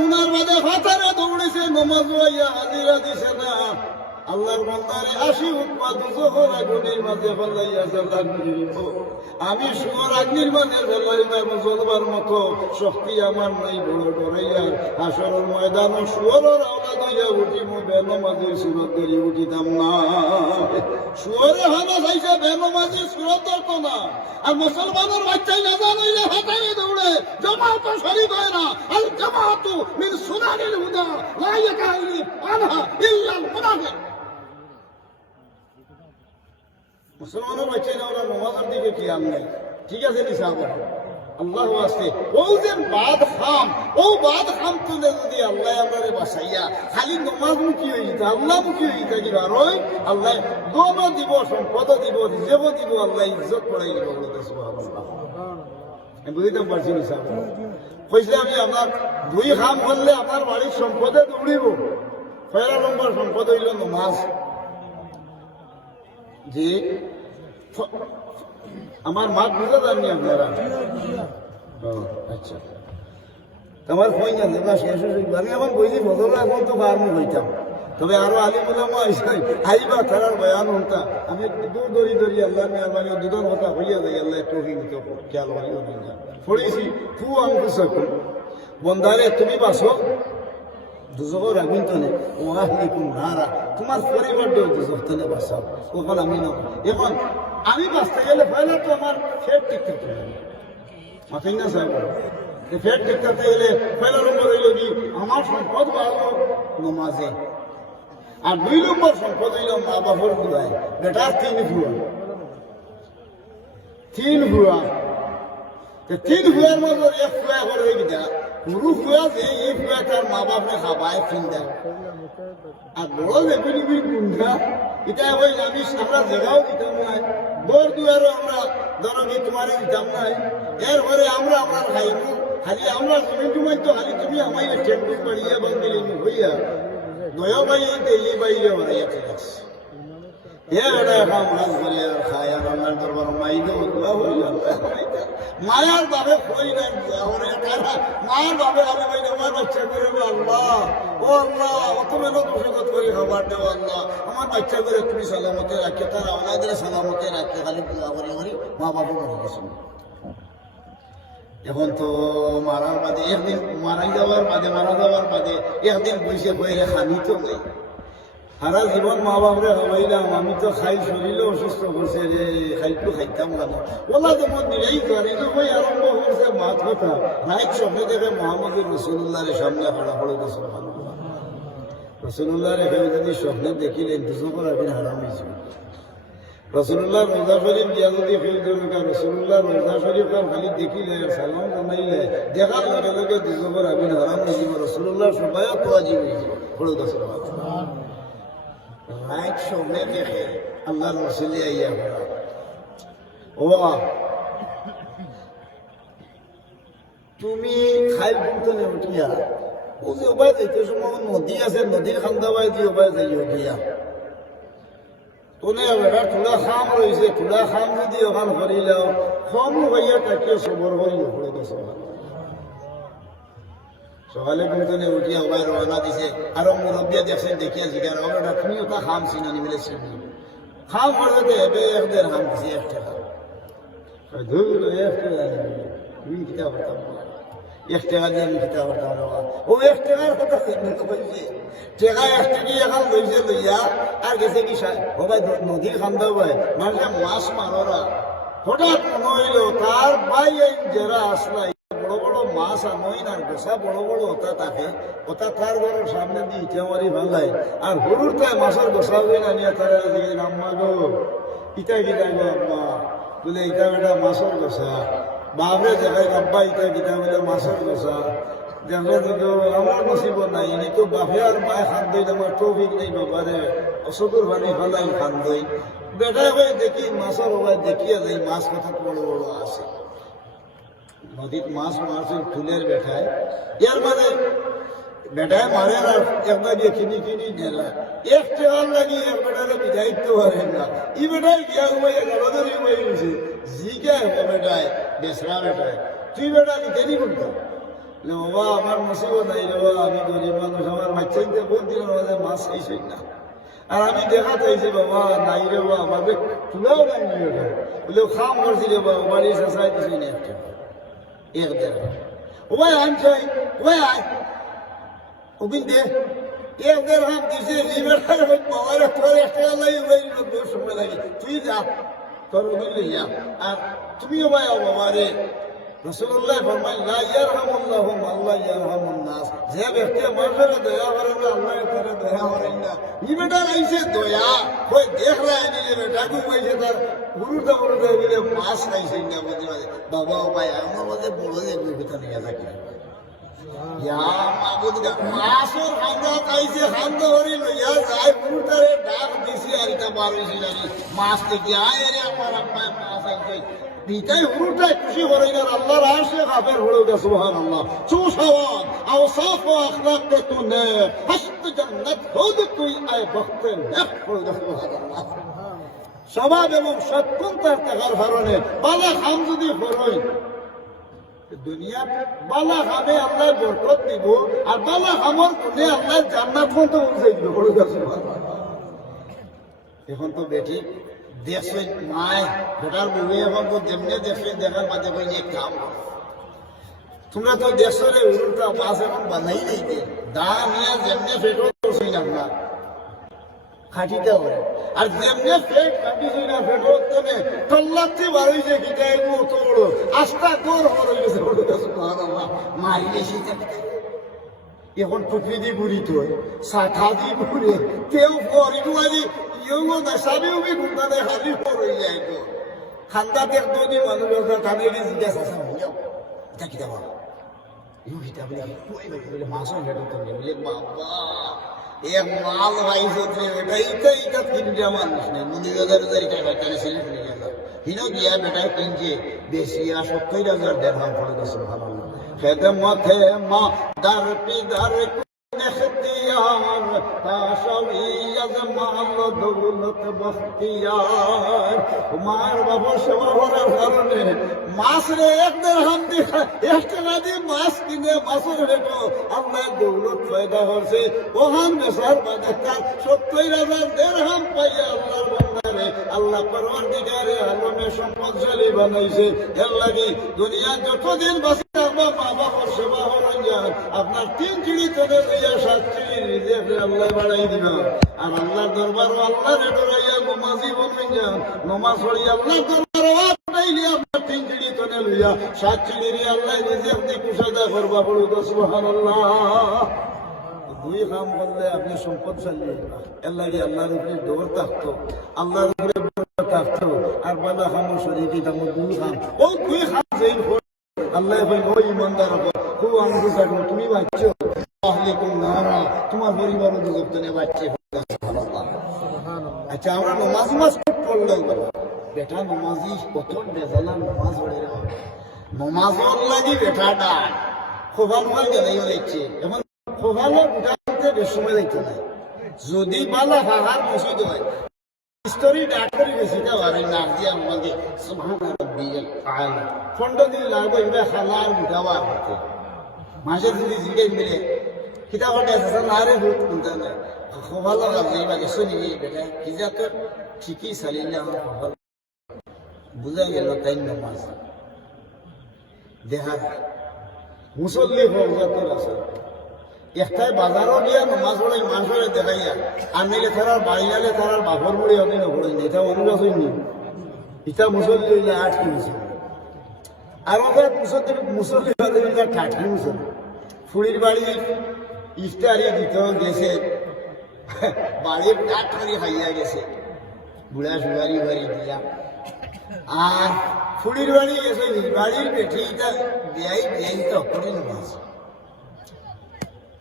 হুনার বাদে ফাতারে দৌড়েছে নমাজ হইয়া হাজিরা দিছে না আল্লাহর বান্দারে আসি উঠবা দুজোর আগুনের মাঝে ফেলাইয়া জ্বালান দিব আমি শুয়োর আগ্নির মাঝে ফেলাইবা জ্বলবার মতো শক্তি আমার নাই বড় ডরাইয়া হাসরের ময়দানে শুয়োরের আওলা দইয়া উঠিব বেনমাজির সুরত ধরি উঠিতাম না শুয়োরে হানা চাইছে বেনমাজির সুরত ধরতো না আর মুসলমানের বাচ্চাই না জানাইলে হাতাই দৌড়ে জামাত শরীক হয় না আল জামাতু মিন সুনানিল হুদা লা ইয়াকাইলি আনহা ইল্লাল মুনাফিক মুসলমানের বাচ্চা না ওরা নমাজের দিকে খেয়াল নাই ঠিক আছে নি সাহাব আল্লাহ আসছে ও যে বাদ খাম তুলে যদি আল্লাহ আমারে বাসাইয়া খালি নমাজ মুখী হয়ে যেত আল্লাহ মুখী হয়ে যেত আর ওই আল্লাহ দোনো দিব সম্পদ দিব রিজেবও দিব আল্লাহ ইজ্জত করাই দিব বলতে সুবহানাল্লাহ আমি বুঝতে পারছি নি সাহাব কইছে আমি আপনার দুই খাম করলে আপনার বাড়ির সম্পদে দৌড়িব পয়লা নম্বর সম্পদ হইল নমাজ যে আমার মাঠ বুঝা যাননি আপনারা আচ্ছা তোমার ফোন জানতে না শেষ আমি আমার বইলি বদল এখন তো বারমু হইতাম তবে আরো আলিমুলামা আইবা তারার বয়ান হতা আমি দূর দড়ি আল্লাহ মেহরবানি দুজন কথা হইয়া যাই আল্লাহ তৌফিক দিতে খেয়াল হইও না পড়েছি কু আনফুসাকুম বন্দারে তুমি বাসো দুজকের আগুন তলে ওয়াহলিকুম নারা তোমার পরিবারটাও দুজক তলে বাঁচাও কখন আমি না এখন আমি বাঁচতে গেলে পয়লা তো আমার ফের ঠিক থাকতে হবে মাথায় না সাহেব ফের ঠিক থাকতে গেলে পয়লা নম্বর হইল কি আমার সম্পদ বাড়লো নমাজে আর 2 নম্বর সম্পদ হইল মা বাবার দুয়ায় বেটার 3 ভুয়া 3 ভুয়ার মধ্যে এক ভুয়া করে গিয়া পুরু ভুয়া যে এই ভুয়া তার মা বাপরে খাবায় ফিন্দা আর বড় লেবিল গুন্ডা এটা ওই আমি আমরা জায়গাও দিতাম নাই দৌড় দুয়ারও আমরা ধরো কি তোমার দিতাম নাই এরপরে আমরা আমার খাইবো খালি আমরা জমি জমাই তো খালি তুমি আমায় টেন্ডুর বাড়িয়া বাঙালি হইয়া নয়া ভাই এই বাইরে হইয়া ঠিক আছে মায়ার বাবে কই নাই মায়ের বাবে আমি ভাই আমার বাচ্চা করে আল্লাহ ও আল্লাহ অত মেহনত মুসিবত করে খাবার দেবো আল্লাহ আমার বাচ্চা করে তুমি সালামতে রাখে তার আমাদের সালামতে রাখতে খালি পূজা করি মা বাবা মরে গেছেন এখন তো মারার বাদে একদিন মারা যাওয়ার বাদে একদিন বসে বইরে খানি তো নেই সারা জীবন মা বাপরে হবাইলাম আমি তো খাই শরীরে অসুস্থ করছে রে খাইতো খাইতাম না ওলা যেমন নিরাই করে ওই আরম্ভ করছে মাত কথা রাইট স্বপ্নে দেখে মোহাম্মদুর রসুল্লাহের সামনে হাড়াফড়ে গেছে রসুল্লাহ রেখে যদি স্বপ্নে দেখিলেন দুজনের আপনি হারাম হয়েছিল রসুল্লাহ রোজা শরীফ দিয়া যদি ফেল করুকা রসুল্লাহ রোজা শরীফ খালি দেখিলে সালাম জানাইলে দেখার লগে লগে দুজনের আপনি হারাম হয়েছিল রসুল্লাহ সবাই তো আজি হয়েছিল ফড়ে গেছে রাইট সামনে দেখে আল্লাহ রসুল আইয়া ও তুমি খাই বলতে উঠিয়া ও যে উপায় যাইতে সময় নদী আছে নদীর খান্দাবাই দিয়ে উপায় যাইও গিয়া তোনে বেড়া ঠুলা খাম রয়েছে ঠুলা খাম যদি ওখান করিলাও কম হইয়া তাকে সবর করিও পড়ে গেছে সকালে ঘুমতে উঠিয়া ওবাই রওনা দিছে আর মুরব্বিয়া দেখছেন দেখিয়া জিগার ওটা তুমিও তা খাম চিনি বলে চিনি খাম করতে হেবে এক দেড় খাম দিছে এক টাকা ধুলো এক টাকা তুমি কিতা করতাম এক টাকা দিয়ে আমি কিতা করতাম ও এক টাকার কথা কইছে টাকা এক টাকি এখন লইছে লইয়া আর গেছে কি ওবাই নদীর খান্দা ভাই মানে মাছ মাররা হঠাৎ মনে হইল তার ভাই এই যারা আসলাই বড় বড় মাছ আনই না গোসা বড় বড় হতা থাকে ওটা তার ঘরের সামনে দিয়ে ইটা মারি ভালাই আর গরুর তাই মাছের গোসা হয়ে না নিয়ে তারা আম্মা গো ইটা কিনা গো আম্মা বলে ইটা বেটা মাছের গোসা বাপরে দেখায় আব্বা ইটা কিনা বলে মাছের গোসা দেখো তো আমার নসিব নাই এনে তো বাপে আর মায় খান দই আমার টফিক নেই বাবারে অসুদুর ভানি ভালাই খান দই বেটা হয়ে দেখি মাছের ওবাই দেখিয়া যাই মাছ কথা বড় বড় আছে নদীত মাছ মারছে ফুলের বেটায় ইয়ার মানে বেটায় মারে না একবার গিয়ে কিনি দিলা এক টাকার লাগি এক বেটারে বিদায়িত্ব পারেন না ই বেটায় গিয়া উমাই গড়দরি উমাই গেছে জিকে বেটায় বেসরা বেটায় তুই বেটা নিতেনি করতাম বাবা আমার মুসিবত নাই রে বাবা আমি গরিব মানুষ আমার বাচ্চাইতে বহুত দিনের মাঝে মাছ খাইছি না আর আমি দেখা চাইছি বাবা নাই রে বাবা আমাদের তুলাও নাই বলে খাম করছি রে বাবা বাড়ি শেষাই দিছি না একটা এক দেড় ওই আনছাই ওই আয় ওবিন দে এক দেড় হাত দিছে লিবারের বাবার তোর একটা লাগে ওই বহুত সময় লাগে তুই যা তোর ওবিন যা আর তুমিও ভাই বাবা রে রাসূলুল্লাহ ফরমায় লা ইয়ারহামুল্লাহু মান লা ইয়ারহামুন নাস, যে ব্যক্তি মানুষের দয়া করে না আল্লাহ তাআলা দয়া করেন না। ই বেটা আইছে দয়া কই দেখ রায় নিলে বেটা ঘুমাইছে তার গুরুটা বড়টা বলে মাছ খাইছে না বুঝি বাবা ভাই আমার মধ্যে বড় যে গুরুটা নিয়ে থাকে ইয়া মাবুদ মাছর খান্দা খাইছে খান্দা হরি লইয়া যায় গুরুটারে ডাক দিছি আর এটা বার হইছে জানি মাছ থেকে আয় রে আমার আব্বা মাছ আইছে দিতাই হুরুটাই খুশি করে না আল্লাহর আরশে কাফের হলো গে সুবহানাল্লাহ সুসাওয়ান আওসাফ ও আখলাক কে তু নে হস্ত জান্নাত খুদ তুই আয় বখতে নেক হলো গে সুবহানাল্লাহ। স্বভাব এবং সৎগুণ তার থাকার কারণে বালা খাম যদি করই দুনিয়া বালা খামে আল্লাহ বরকত দিব আর বালা খামর কোনে আল্লাহ জান্নাত পর্যন্ত পৌঁছে দিব হলো গে সুবহানাল্লাহ। এখন তো বেটি দেখছেন মায় বেটার বউয়ে এখন তো যেমনি দেখছেন দেখার মাঝে ভাই এক কাম তোমরা তো দেখছো রে উল্টা মাছ এখন বানাই দিতে দাম নিয়ে যেমনি ফেটো করছি না আপনার খাটিতে হবে আর যেমনি ফেট খাটিছি না ফেটো তেমনি তল্লাচ্ছি বাড়িছে কিটা এগুলো অত বড় আস্তা দৌড় হয়ে গেছে মারি বেশি এখন টুকরি দিয়ে বুড়ি তো শাখা দিয়ে বুড়ে কেউ পরিবারি ইয়ো না সাবেও বি গুন্ডানে হালি পড়ে যায় তো খান্দা দেখ দুনি মানুষ আছে কানে দি জিজ্ঞাসা আছে হইয়া এটা কি দাও ইউ হিটা বলে কই বলে মাসও হেটো তো বলে বাবা এক মাল ভাইছে তে এটা তিনটা মানুষ নেই মুনিবাজার এটা বাচ্চানে ছেলে ফেলে গেল হিনো গিয়া বেটা কিনছে বেশি আর ৭০,০০০ দিরহাম পড়ে গেছে সুবহানাল্লাহ। খেদমতে মা দার পিদার اختیار تاشوی از مال و دولت بختیار তোমার বাবা সেবা করার কারণে মাছরে এক দেড়হাম দিয়ে এক টাকা দিয়ে মাছ কিনে মাছের রেটো আল্লাহ দৌলত পয়দা করছে ওহান বেসার বাজার ৭০,০০০ দেড়হাম পাইয়া আল্লাহর বান্দারে আল্লাহ পরওয়ারদিগারে আলমে সম্পদশালী বানাইছে। এর লাগি দুনিয়া যতদিন বাঁচে থাকবা মা বাবার সেবা করেন যান আপনার ৩ চিড়ি তোদের লইয়া ৭ চিড়ি রিজেক্ট আল্লাহ বাড়াই দিবা আর আল্লাহর দরবারও আল্লাহ ডরাইয়া নমাজি বলবেন যান নমাজ পড়ি আল্লাহর দরবারও আপনাইলে আপনার ৩ চিড়ি তোনে লইয়া ৭ চিড়ি আল্লাহ রিজেক্ট দিয়ে কুশাদা করবা বলুন সুবহানাল্লাহ। দুই কাম করলে আপনি সম্পদশালী এর লাগে আল্লাহর উপরে ডর থাকতো আল্লাহর উপরে থাকতো আর বালা খামো শরীরে দামো দুই খাম ও দুই খাম যেই আল্লাহ বলেন ও ইমানদার হো আমি জানো তুমি বাচ্চো আহলিকুম নারা তোমার পরিবারও দুজনে বাচ্চা সুবহানাল্লাহ। আচ্ছা আমরা নামাজ পড়লাম বেটা নামাজি কত বেজালা নামাজ পড়ে নামাজের লাগি বেটাটা খোবান হয়ে গেলেই হচ্ছে এখন খোবানো উঠাতে বেশি সময় লাগতে না যদি বালা হাহার মসজিদ হয় স্টোরি ডাক্তারি বেশি দেওয়ার না দিয়ে আমাকে সুবহানাল্লাহিল আলা ফন্ড দিন লাগবে এটা হালাল উঠাবার হচ্ছে মাঝে যদি জিগে মিলে কিতাবটা আছে না রে ভূত কোনটা না ভালো লাগবে এবারে শুনি বেটা কিজা তো ঠিকই চালিলে আমার ভালো বুঝা গেল তাই নামাজ দেখা মুসল্লি ফরজাতুল আছে একটাই বাজারও গিয়া নামাজ পড়াই মানুষের দেখাইয়া আর নাইলে তারার বাড়িয়ালে তারার বাপর মুড়ি আপনি নপড়েন এটা অনুরাগ হয়নি এটা মুসল্লি হইলে ৮ কি মুসল্লি আর ওদের মুসল্লি হলে ঠাঠি মুসল্লি ফুড়ির বাড়ি ইফতারি দিত গেছে বাড়ির কাঠ করে খাইয়া গেছে বুড়া সুবারি বাড়ি দিয়া আর ফুড়ির বাড়ি গেছে বাড়ির বেঠিটা দেয়াই তো করে নামাজ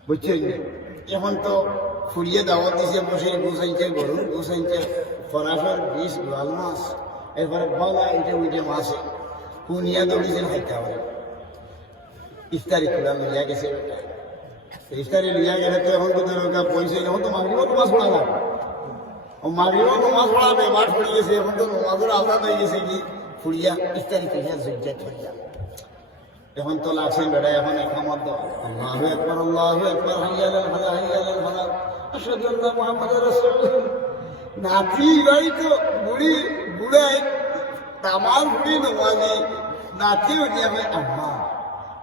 বুঝছেন। এখন তো ফুরিয়ে দাওয়াত দিছে বসে গোসাইছে গরু গোসাইছে ফরাসর ২০ লাল মাছ এরপরে বলা উঠে মাছে কুনিয়া দৌড়িয়েছেন খাইতে হবে ইফতারি খোলা লইয়া গেছে ইফতারি লইয়া গেলে তো এখন তো ধরো পয়সা এখন তো মাগরিবও নামাজ পড়ালাম ও মাগরিবও নামাজ পড়াবে বাট পড়ে গেছে এখন তো নামাজের আওতাত হয়ে গেছে কি ফুরিয়া ইফতারি করিয়া জজ্জাত হইয়া এখন তো লাগছেন বেটা এখন একামত আল্লাহু আকবার হাইয়া আলাল ফালাহ হাইয়া আলাল ফালাহ আশহাদু আন্না মুহাম্মাদুর রাসূলুল্লাহ নাতি ভাই তো বুড়াই তামার বুড়ি নমাজি নাতি হইয়া ভাই আম্মা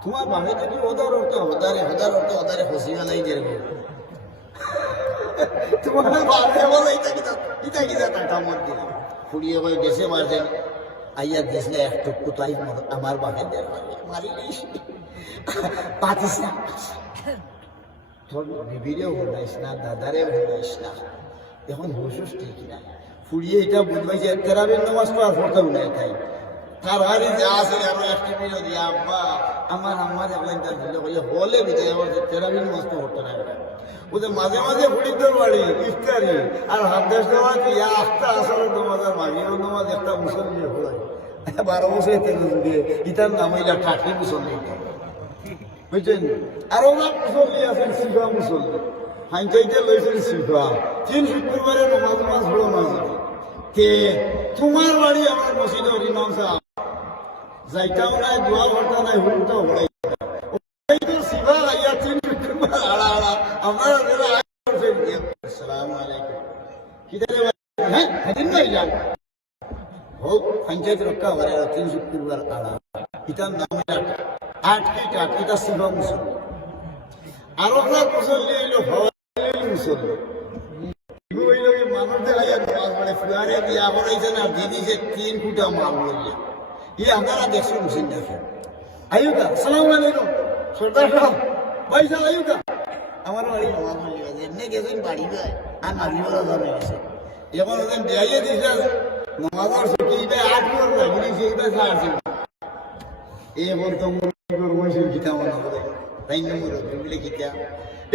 তোমার বাড়ি থেকে ওদারে খুশি বানাই দিয়ে তোমার বাড়ি বলে এটা কি টাকা মত দিল ফুড়িয়ে ভাই দেশে মারছেন আইয়া দিয়েছিলে একটু কোথায় আমার বাপের দেওয়া মারি পাতিস না তোর বিবিরেও হলাইস না দাদারেও হলাইস না এখন হুসুস ঠিক না ফুরিয়ে এটা বুঝবাই যে তেরাবের নামাজ তো আর পড়তে নাই তাই তার হারি যা আছে আরো একটি মিনিট দিয়ে আব্বা আমার একলাইন তার ভিডিও করে হলে বিজয় আমার তেরাবের নামাজ তো পড়তে নাই ওদের মাঝে মাঝে ফুটিদের বাড়ি ইফতারি আর হামদাস নামাজ ইয়া আখতা আসরের নামাজ আর মাগিরের নামাজ একটা মুসল্লি হলাই 12 বছরের তেল দিয়ে ইতার নাম হইলা ঠাকি মুসল্লি বুঝছেন আরো না মুসল্লি আছেন সিফা মুসল্লি হাইটাইতে লইছেন সিফা 3 শুক্রবারের নামাজ হলো মাঝে কে তোমার বাড়ি আমার মসজিদে ইমাম সাহেব যাইতাও নাই দোয়া করতে নাই হুলটাও হলাই সিফা আইয়া 3 শুক্রবার আড়া আমরা আসসালামু আলাইকুম কিদারে হ্যাঁ হাদিন নাই যান হোক পঞ্চায়েত রক্ষা করে 3 শুক্রবার আড়া ইতার নাম 8 এটা সিফা মুসল্লি আর আপনার মুসল্লি হইলো হওয়ালি মুসল্লি হইলো মানুষ দেখা যায় নামাজ পড়ে ফুয়ারে বিয়া করাইছে না দিদি যে 3 ফুটা মাল বললে আপনারা দেখছেন মুসলিম দেখেন আইয়ুকা আসসালামু আলাইকুম সরদার সাহেব ভাই সাহেব আইয়ুকা আমার বাড়ি নামাজ পড়ে গেছে এমনি গেছেন বাড়ি যায় আর নামি বলা যাবে গেছে এখন ওদের দেয়াইয়ে দিয়েছে নামাজের ছুটি এটা 8 বছর লাগি সেইটা ছাড়ছে এই বর্তমান কর্মশীল কিতা মনে করে তাই নম্বর বলে কিতা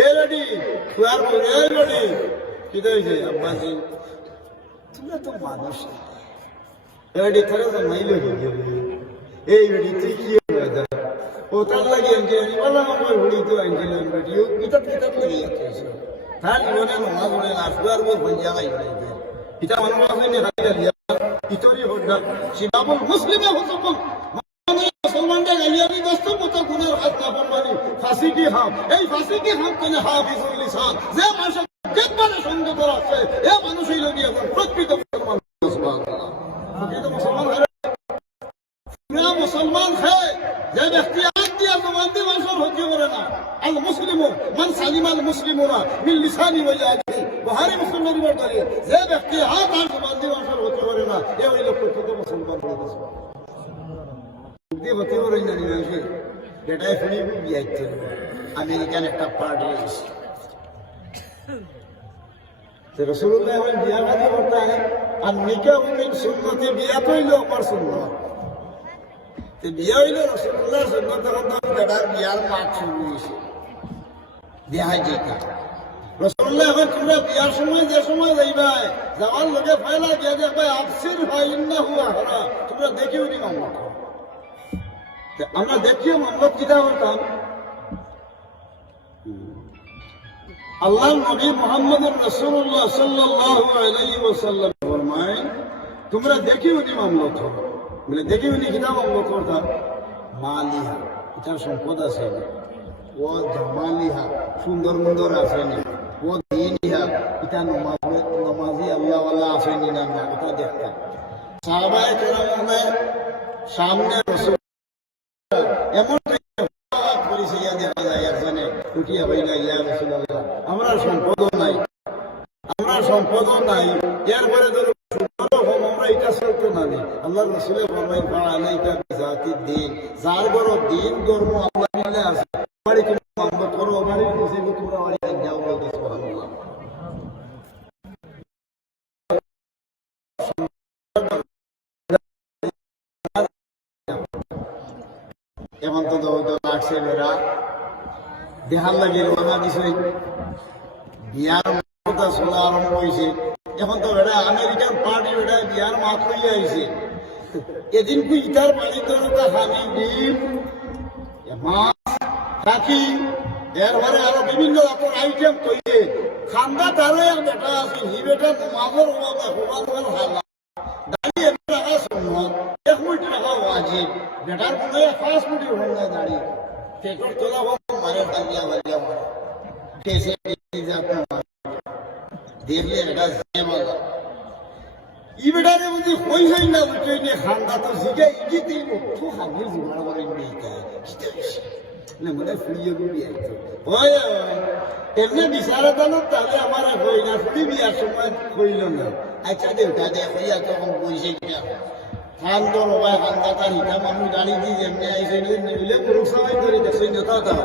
এ রেডি ফুয়ার বলে এ রেডি কিতা হইছে আব্বাজি তোমরা তো মানুষ রেডি করে তো মাইলো গিয়ে এই রেডি তুই কি হয়ে যা ও তার লাগে এনজেলি বলা আমার হলি তো এনজেলি ভিডিও কিতা লাগে যাচ্ছে তার জীবনে নামাজ পড়ে না ফুয়ার বল ভঞ্জা গাই কিতা মানুষ আছে নে খাইয়া দিয়া ইতরি হড্ডা শিবাবুল মুসলিমে হুকুম মুসলমানদের গালিয়ানি দস্ত মতো গুনার হাত না ফরমানি ফাঁসি কি হাম এই ফাঁসি কি হাম কোনে হাফিজুল লিসান যে মানুষ কেবলে সঙ্গ করাছে এই মানুষই লগিয়া প্রকৃত মুসলমান সুবহানাল্লাহ প্রকৃত মুসলমান পুরা মুসলমান হয় যে ব্যক্তি আজ দিয়া জবানদি ভাষার হত্যা করে না আল মুসলিমু মান সালিম আল মুসলিমুনা মিন লিসানি ওয়া ইয়াদি বুখারী মুসলিম রিওয়ায়াত করে যে ব্যক্তি আজ আর জবানদি ভাষার হত্যা করে না এই হইল প্রকৃত মুসলমান বলে হতে পারে না নিয়ে বেটায় ফোনে বিয়াইতে আমেরিকান একটা পার্টি রসুল্লাহ বিয়া কাজে করতে হয় আর নিকা উমিন সুন্নতে বিয়া কইল আমার সুন্নত বিয়া হইল রসুল্লাহ সুন্নত তখন বেটার বিয়ার মাঠ শুরু হয়েছে বিয়া যেটা রসুল্লাহ এখন তোমরা বিয়ার সময় যে সময় যাইবা যাওয়ার লোকে ফাইলা গিয়া দেখবে আফসির ভাই ইন্না হুয়া হারা তোমরা দেখিও নি মামলা আমরা দেখিও মামলা কিতা করতাম আল্লাহ নবী মুহাম্মদুর রাসূলুল্লাহ সাল্লাল্লাহু আলাইহি ওয়াসাল্লাম ফরমায় তোমরা দেখিও নি মামলা তো বলে দেখিও নি কিতা মামলা করতাম মালিহা এটা সম্পদ আছে ও জামালিহা সুন্দর সুন্দর আছে না ও দিনিহা এটা নামাজি আল্লাহ ওয়ালা আছে না না এটা দেখতাম সাহাবায়ে কেরামের সামনে রাসূল এমন পরিচয় দেখা যায় একজনে উঠিয়া হইলা ইয়া রাসূলুল্লাহ আমরা সম্পদ নাই এরপরে ধরো আমরা এটা চলতে না আল্লাহ রাসূলের ফরমাইন আলাইকা বিজাতিদ দ্বীন যার বড় দ্বীন ধর্ম আল্লাহ মিলে আছে বাড়ি তোমরা আমরা করো বাড়ি বুঝিব তোমরা বাড়ি যাও বলে সুবহানাল্লাহ এখন তো লাগছে বেড়া দেখার লাগে রোনা দিছে বিয়ার কথা শোনা আরম্ভ হয়েছে এখন তো বেড়া আমেরিকান পার্টি বেড়া বিয়ার মাত লইয়া আইছে এদিন কি ইটার বাড়ি তো হানি ডিম মাছ রাখি এরপরে আরো বিভিন্ন রকম আইটেম তৈরি খান্দা তারে এক বেটা আছে হি বেটা নামাজের হোমার হালা দাঁড়িয়ে টাকা শুনল 1 মিনিট টাকা ওয়াজিব বেটার কোনো 5 মিনিট হল না দাঁড়িয়ে টেকর তোলা মারে বালিয়া মারে कैसे जाता देखले बेटा बला ई बेटा ने मुझे कोई नहीं ना उठे ने खानदा तो सीखे इजी तो खाने जुगाड़ वाले नहीं था ने મને ફૂલીઓ બી આવી હોય એમને બિચારા તો તાલે અમારે કોઈ ના ફૂલી બી આ સમય કોઈલો ના આ ચાદે ઉઠા દે હોયા તો હમ કોઈ છે કે খান তো রবাই খান কাটা হিটা মানুষ গাড়ি দিয়ে যেমনি আইসে নিলে গরু সবাই করে দেখছেন যথা তা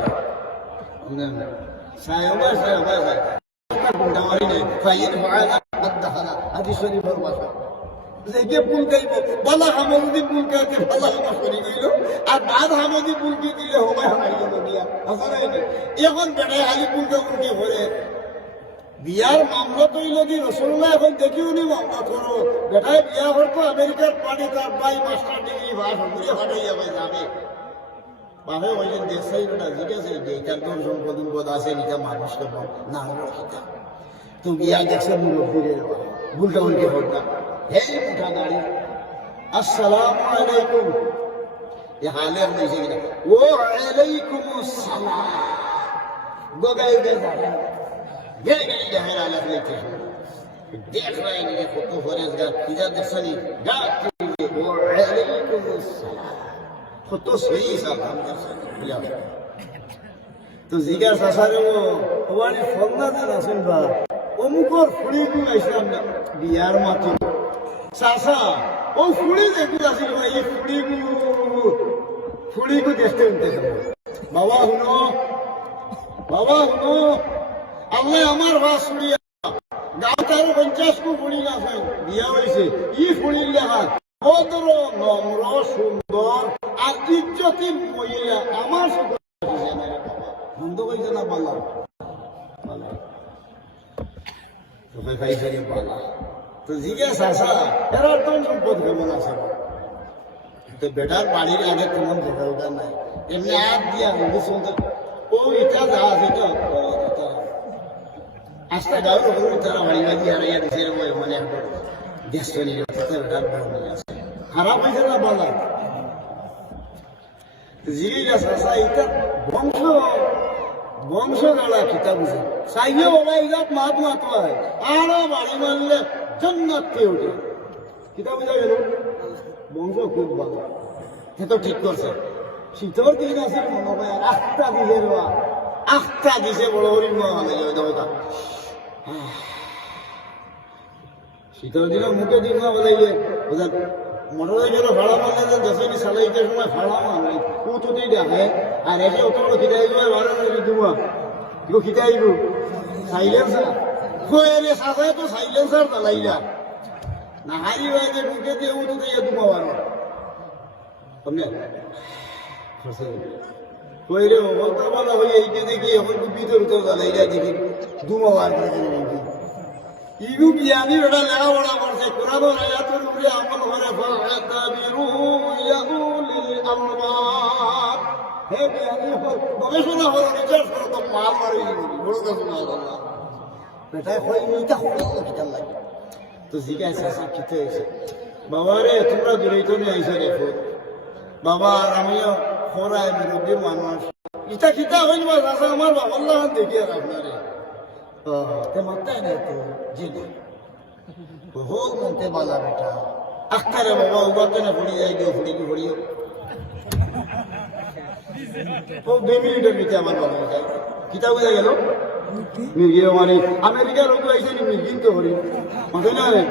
সাহেবা সাহেবা ডামারি নেই ফাইয়ের ফায়দা আদাহানা হাদিস শরীফের ভাষা যে পুল গাইব বালা হামদি পুল গাইতে বালা হামা করি গইল আর বাদ হামদি পুল কি দিলে হবে হামাই গেল দিয়া আসলে এখন বেড়ায় হালি পুল কি ভরে বিয়ার মামলা তৈল দি রসুল্লাহ এখন দেখি উনি মামলা করো বেটায় বিয়া করতো আমেরিকার পার্টি তার বাই মাস্টার ডিগ্রি ভাস ঘুরে হাঁটাই যাবে যাবে বাহে ওই যে দেশাই ওটা জিজ্ঞাসা যে এটার ধন সম্পদ আছে এটা মানুষকে না হলো সেটা তো বিয়া দেখছে মুরব্বীরে ভুলটা উল্টে ভুলটা হে উঠা দাঁড়ি আসসালামু আলাইকুম এ হালে আমি এসে গেলাম ও আলাইকুম আসসালাম গোগাই গেছে গেলে গেলে দেখা আলাপ লেখে देख रहे हैं फोटो फरेजगार किधर दर्शनी गा वो अलैकुम अस्सलाम फोटो सही सा काम दर्शनी बुला तो जिगर सासारे वो हमारी फलना दे रसूल बा ओमुकोर फुड़ी को इस्लाम ने बिहार मातो सासा ओ फुड़ी देखो रसूल बा ये फुड़ी को देखते उनते बाबा हुनो अल्लाह हमार बात सुनिए গাঁওতার 50 কো ফুড়ি না হয় বিয়া হইছে ই ফুড়ির লেখা ভদ্র নম্র সুন্দর আর ইজ্জতি মহিলা আমার সাথে বন্ধ কইছে না বালা তো ভাই সারি বালা তো জিজ্ঞাসা আসা এরা তো সম্পদ কেমন আছে তো বেটার বাড়ির আগে কেমন দেখা নাই এমনি আপ দিয়া বন্ধু সুন্দর ও এটা যা আছে তো আস্তে গাঁও হলো তারা বাড়ি বাড়ি হারাইয়া দিছে ওই মানে ব্যস্ত নিয়ে আছে খারাপ হয়েছে না বলা জিজ্ঞাসা আসা এটা বংশ গালা খিতা বুঝে সাইয়ে বাবা ইজাত মাত মাত হয় আরো বাড়ি মানলে জন্নাত পেয়ে ওঠে খিতা বুঝা গেল বংশ খুব ভালো সে তো ঠিক করছে শীতর দিন আছে মনে হয় আখটা দিছে বড় হরি মনে হয় শীতল দিনে মুখে দিন না বলাইলে ওদের মোটরে গেল ভাড়া মারলে দশটি সালাইতে সময় ভাড়া মারলে কুতুতেই দেখে আর এসে অত খিটাই যাবে ভাড়া মারি দুয়া কেউ খিটাই গো সাইলেন্সার রে সাজায় তো সাইলেন্সার চালাইলা না হারি বাইরে মুখে দিয়ে উঠতে ইয়ে দুমা বারো সামনে কই রে বলতে বলা হয়ে এইটা দেখি এখন ভিতর উঠে চালাইলা দেখি দুমা বার করে ইগু বিয়ানি ওটা লেখাপড়া করছে কোরআন আয়াতের উপরে আমল করে ফাতাবিরু ইয়াউলিল আলবাব হে বিয়ানি গবেষণা হলো রিসার্চ করো তো মার মারি বড় কথা না আল্লাহ বেটা কই মিটা হলো কিটা লাগে তো জিজ্ঞাসা আছে কিতে আছে বাবা রে তোমরা দূরেই তো নিয়ে আইছো দেখো বাবা আমিও খরায় মুরব্বী মানুষ ইটা কিটা হইল বাবা আমার বাবা আল্লাহ দেখি আর আপনারে ते मानता है तो जी बहुत मानते वाला बेटा अख्तर है बाबा उबाते ना फुड़ी जाएगी फुड़ी की फुड़ी तो 2 मिनट बीते हमारे बाबा का किताब उधर गया लो मिर्गी हमारे अमेरिका लोग ऐसे नहीं मिर्गी तो फुड़ी मतलब ना है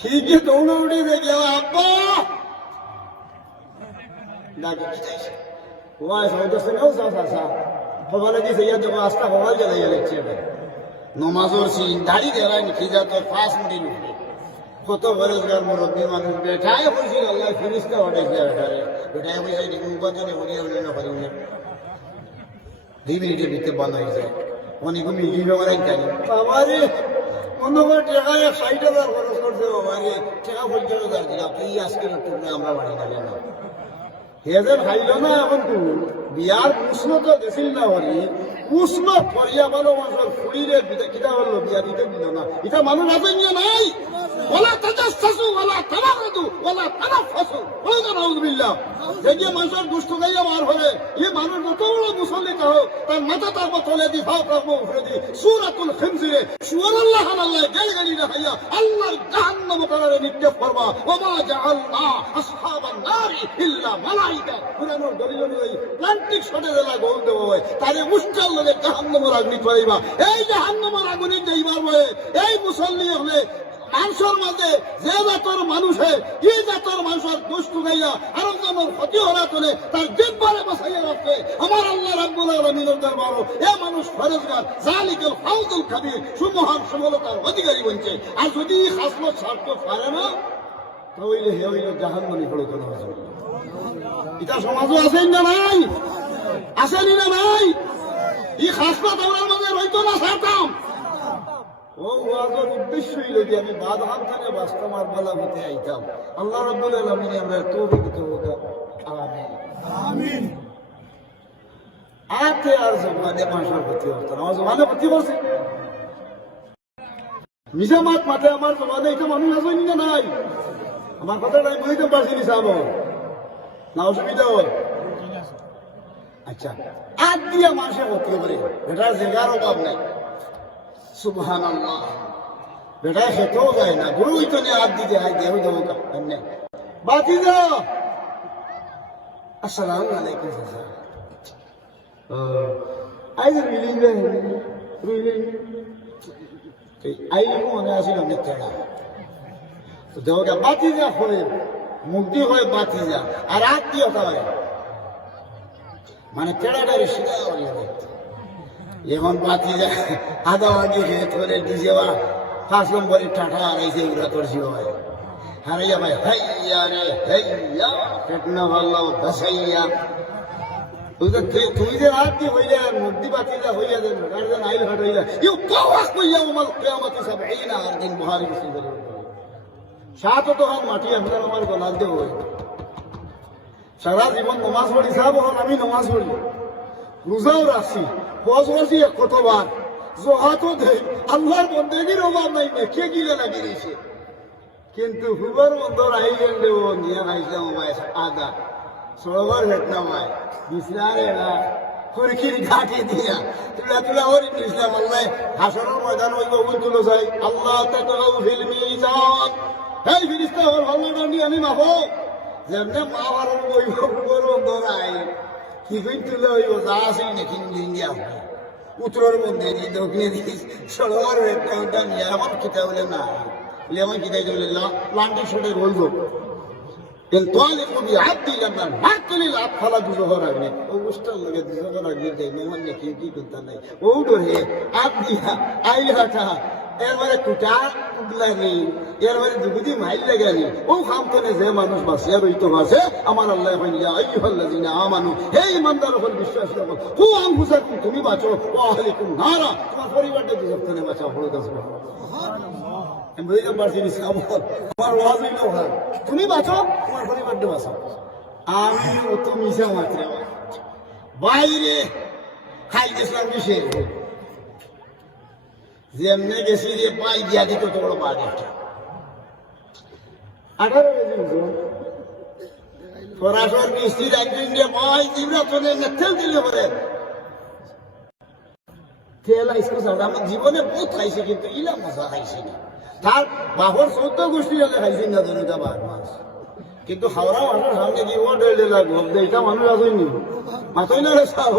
ठीक है दोनों उड़ी दे गया अब्बा लागे वो ऐसा होता है ना सा हवाला की सैयद जब आस्था हवाल चला गया लेक्चर में नमाजोर सी दाढ़ी दे रहा है खींचा तो फास्ट मिली কত বেরোজগার মুরব্বী মানুষ বেঠায় বলছি আল্লাহ ফিরিস্তা হটেছে বেটারে বেঠায় বলছে উপার্জনে করিয়া হলে না পারি 2 মিনিটের ভিতরে বন্ধ হয়ে যায় অনেক মিটিং করাই জানি বাবারে অন্যবার টাকা 60,000 খরচ করছে বাবারে টাকা 50,000 দিলাম এই আজকে আমরা বাড়ি যাবে না হেজের খাইল না এখন বিয়ার উষ্ণ তো গেছিল না হরি উষ্ণ ফরিয়া ভালো মানুষের ফুড়িরে কিতা হলো বিয়া দিতে দিল না এটা মানুষ আছে নাই ওলা তাজাসসু ওলা তাবাগাদু ওলা তানাফাসু ওলা নাউযুবিল্লাহ যে মানুষের দুষ্ট গাইয়া মার হলে এই মানুষ যত বড় মুসল্লি তাও তার মাথা তার তলে দি ভাব রাখবো উপরে দি সূরাতুল খিনজিরে সুবহানাল্লাহ আল্লাহ গালি না হাইয়া আল্লাহর জাহান্নাম তারে নিক্ষেপ করবা ওমা জাআলনা আসহাবান নারি ইল্লা মালাইকা কুরআনের দলিল অনুযায়ী প্লান্টিক শটে দেলা গোল দেব হয় তারে মুশকিল লগে জাহান্নামের আগুন পাইবা এই জাহান্নামের আগুনে যাইবার হয় এই মুসল্লি হলে মানুষের মাঝে যে জাতর মানুষে এই জাতর মানুষের দুষ্টু গাইয়া আরো জনের ক্ষতি হরা করে তার জিব্বারে বসাইয়া রাখে আমার আল্লাহ রাব্বুল আলামিনের দরবারে এ মানুষ ফরজগার জালিকুল ফাউজুল কবির সুমহান সফলতার অধিকারী বনছে। আর যদি এই খাসলত ছাড়তে পারে না তাহলে হে হইল জাহান্নামী পড়ে কোন এটা সমাজও আছেন না নাই? আসেনি না নাই? এই খাসলত আমার মাঝে রইতো না ছাড়তাম। ও ওয়াজের উদ্দেশ্য হইল যে আমি বাদহাম থেকে বাস্তমার বেলা হতে আইতাম। আল্লাহ রাব্বুল আলামিন আমরা তৌফিক দেব। আমিন আমিন। আতে আর জবানে মানুষের ক্ষতি হতো না, আমার জবানে ক্ষতি করছে মিজামাত মাঠে আমার জবানে এটা মানুষ আসেনি না নাই? আমার কথাটা আমি বুঝতে পারছি নি সাহেব, না অসুবিধা হয়? আচ্ছা, আগ দিয়া মানুষের ক্ষতি করে এটার জায়গার অভাব নাই। সুবহানাল্লাহ, বেটা খেতেও যায় না, গুরু হইতো না আগ দিতে আই দেহ দেবো কামনে বাতি যা। আসসালামু আলাইকুম চাচা। আইজ রুইলিং রে রুইলিং আইলি মনে আসিল মিথ্যাটা তো দেহটা বাতি যা হয়ে মুক্তি হয়ে বাতি যা আর আগ দিয়ে হয় মানে কেড়াটারে সিধা হয়ে দেখতে এখন বাতি যায় আধা বাকি খেয়ে ধরে দিছে বা 5 নম্বরের টাটা আড়াইছে উড়া করছি হয় হারাইয়া ভাই হাইয়া রে হাইয়া পেটনা ভাল্লা ধসাইয়া তুমি যে রাত দিয়ে হইলে মুক্তি বাতি যা হইয়া দেন গার্জেন আইল হাট হইলা ইউ কাওয়াস কইয়া উমাল কিয়ামতি সাবঈনা আর দিন বুখারী মুসলিম সাত তো হাত মাটি আপনার আমার গলা দেব সারা জীবন নামাজ পড়ি সাহেব আমি নামাজ পড়ি রোজাও রাখছি হজ করছি কতবার জহাতও দেয় আল্লাহর বন্দেগীর অভাব নাই কে গিলে লাগি দিয়েছে কিন্তু হুবার বন্ধর আইলেন দেব নিয়ে খাইছিলাম ভাই আদা সরোবর ভেটনা ভাই বিছনার এরা খুরকির ঘাটি দিয়া তুলা তুলা ওর ইসলাম আল্লাহ হাসরের ময়দান হইব উল তুলো যাই আল্লাহ তাকাউ ফিল মিজান এই ফিরিস্তা ওর ভালোটা নিয়ে আমি মাফো যেমনে মা বাবার বইব হুবার বন্ধর আই কি কই তুলে হইব যা আসিল নাকি ইন্ডিয়া উত্তরের মধ্যে দিয়ে দক্ষিণে দিয়ে সরোবর ভেটনা ওটা নিয়ে আমার কিতা বলে না লেমন কিতাই বলে লান্ডি ছোটে বলব ينطلق بعبدي لما نعقل الأطفال بظهر أبني ومشتغل لقد بظهر أبني دايما من يكيدي كنت أنا وودر هي عبديها أيها এরবারে টুটা উগলানি এরবারে দুগুদি মাইল লাগানি ও খামতনে যে মানুষ বাসিয়া রইতো আছে আমার আল্লাহ কইয়া আইয়ুহাল্লাযিনা আমানু হে ঈমানদার উপর বিশ্বাস রাখো কু আনফুসাকুম তুমি বাঁচো ওয়া আহলিকুম নারা তোমার পরিবারকে দুজক থেকে বাঁচাও বলে দাও সুবহানাল্লাহ। আমি বুঝতে পারছি আমার ওয়াজ হইল তুমি বাঁচো তোমার পরিবারকে বাঁচাও আমি ও তো মিশা মাত্র বাইরে খাই গেছিলাম কিসের যেমনে গেছি রে পাই দিয়া দিত তো বড় বাড়ি 18 কেজি সরাসর মিস্ত্রি একদিন দিয়ে পাই দিবরা তোলে তেল দিলে বলে তেল আইসকে আমার জীবনে বহুত খাইছে কিন্তু ইলা মজা খাইছে না তার বাহর 14 গোষ্ঠী হলে খাইছি না দুটা বার মাস কিন্তু হাওড়া মানুষ সামনে দিয়ে ও ডেলে লাগবে এইটা মানুষ আসেনি মাথায় না রে সাহ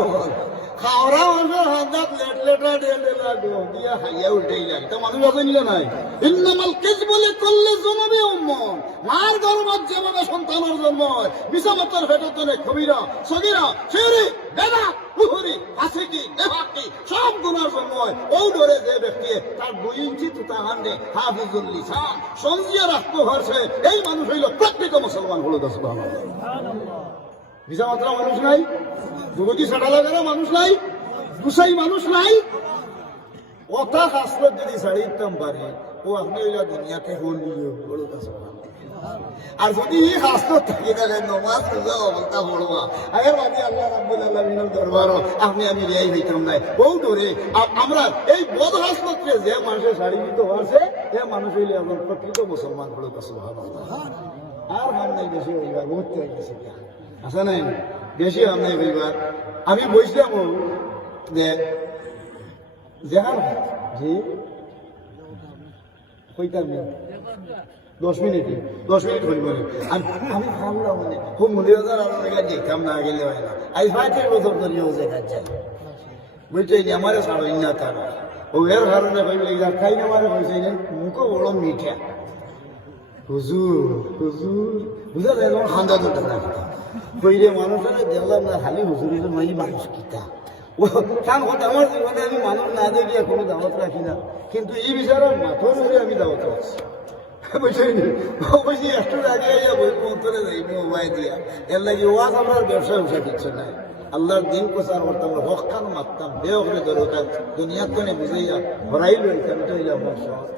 খাওয়া মানুষের হাত লেটলেটা ডেলে লাগবে দিয়া হাইয়া উল্টেই যায় তা মানুষ আসেনি নাই ইন্নামাল কিযবুলি কুল্লি যুনুবি উম্মুন মার গর্ভত যেভাবে সন্তানের জন্ম হয় মিসামতের ভেতর ধরে কবিরা সগীরা শিরক বেদাত কুফরি ফাসিকি নেফাকি সব গুনার জন্ম হয় ও ডরে যে ব্যক্তি তার 2 ইঞ্চি তুতা হান্ডে হাফিজুল লিসান সঞ্জিয়া রাখতে পারছে এই মানুষ হইল প্রকৃত মুসলমান হলো সুবহানাল্লাহ। মিসামতরা মানুষ নাই যুবতী ছাড়া লাগানো মানুষ নাই গুসাই মানুষ নাই ওটা হাসলত যদি ছাড়ি দিতাম পারে ও আপনি ওইলা দুনিয়াতে হল বড় কাছে আর যদি এই হাসলত থাকি থাকে নমাজ পূজা অবস্থা পড়বা আগের বাদে আল্লাহ রাব্বুল আলামিনের দরবারও আপনি আমি রেয়াই হইতাম নাই বহু দূরে আমরা এই বদ হাসলতকে যে মানুষের শাড়ি দিতে হয়েছে সে মানুষ হইলে এখন প্রকৃত মুসলমান বড় কাছে আর ভাব নাই বেশি হইবা বহুত গেছে আসা নাই বেশি ভাব নাই হইবার আমি বলছিলাম যে যেখান জি কইতাম 10 মিনিট হইব আমি ভাবলাম মানে খুব মূল্যবান আমার দেখতাম না গেলে হয় না আজ 5 বছর ধরে ও জায়গা যাই বুঝতে আমারও ছাড়ো না তারা ও এর কারণে কইলে খাই না মারে কইছে মুখও বড় মিঠা হুজুর হুজুর বুঝা যায় খান্দা দুটা না কইলে মানুষের দেখলাম না খালি হুজুরের মাই মানুষ কিতা ও কাম হতো আমার জীবনে আমি মানুষ না দেখি কোনো দাওয়াত রাখি না কিন্তু এই বিচারের মাথর উপরে আমি দাওয়াত রাখছি বুঝলি অবশ্যই একটু আগে বই অন্তরে যাইব মোবাইল দিয়া এর লাগে ওয়াজ আমার ব্যবসা উঠা দিচ্ছে না আল্লাহর দিন প্রচার করতাম হক খান মারতাম বেও করে দরকার দুনিয়ার তো বুঝাইয়া হরাই লইতাম তো হইলে আমার সহজ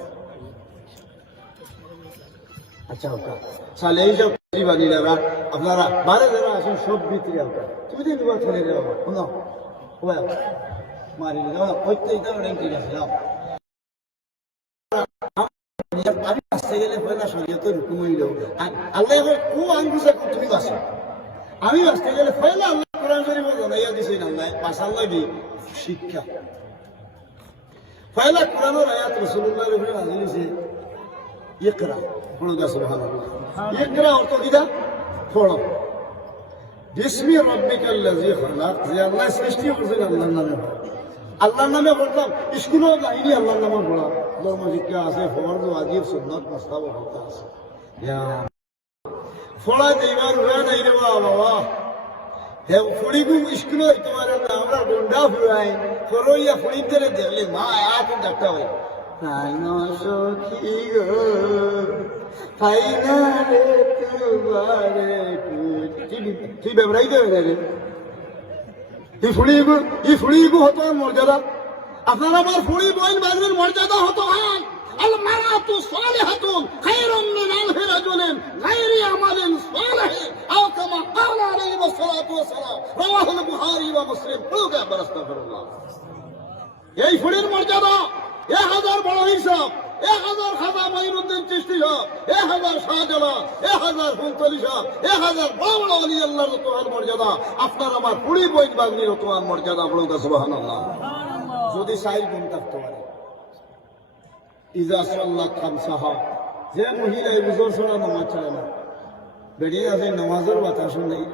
আচ্ছা ওটা তাহলে এই সব বানিলারা আপনারা বারে যারা আসেন সব ভিতরে আপনার তুমি তো দুবার ছেড়ে দেওয়া শোনো মারি প্রত্যেকটা ঠিক আছে আমি বাঁচতে গেলে পয়লা শরীয়তের হুকুম হইল আল্লাহ এখন কো আঙ্গুসা তুমি বাঁচো আমি বাঁচতে গেলে পয়লা আল্লাহ কোরআন শরীফ জানাইয়া দিছেন আল্লাহ বাঁচার লাগি শিক্ষা পয়লা কোরআনের আয়াত রাসূলুল্লাহর উপরে নাযিল হইছে ইকরা পড়ো দা সুবহানাল্লাহ ইকরা অর্থ কিটা পড়ো বিসমি রাব্বিকাল্লাযী খালাক যে আল্লাহ সৃষ্টি করেছেন আল্লাহর নামে পড়তাম স্কুলও যাইনি আল্লাহর নামে পড়া ধর্ম শিক্ষা আছে ফরজ ওয়াজিব সুন্নাত মুস্তাহাব হতে আছে ফড়া যাইবার উড়া নাই রে বাবা হে ফুড়িগু স্কুলে হইতে পারে না আমরা গন্ডা ফুরাই ফরইয়া ফুড়িতে দেখলে মা আয়াত ডাক্তার হয় সখী গো ফাইনা রে তুবারে তুই ব্যবহারই দেবে রে এই ফুড়িগু হতো মর্যাদা আপনার আমার ফুড়ি বইন বাজের মর্যাদা হতো হয় المرأة صالحة خير من ألف رجل غير عمل صالح أو كما قال عليه الصلاة والسلام رواه البخاري ومسلم استغفر الله এই ফুড়ির মর্যাদা 1000 বড় হিসাব 1000 খাজা মাইনুদ্দিন চিশতি সাহেব 1000 শাহজালাল 1000 ফুলতলি সাহেব 1000 বড় আলী আল্লাহর রতওয়ান মর্যাদা আপনার আমার ফুড়ি বইন বাগনির রতওয়ান মর্যাদা বলুন সুবহানাল্লাহ যদি সাইল গুণ থাকতে পারে ইজা সাল্লাত খামসাহা যে মহিলা উজর ছাড়া নামাজ ছাড়ে না বেরিয়ে আছে নামাজের বাতাস নেই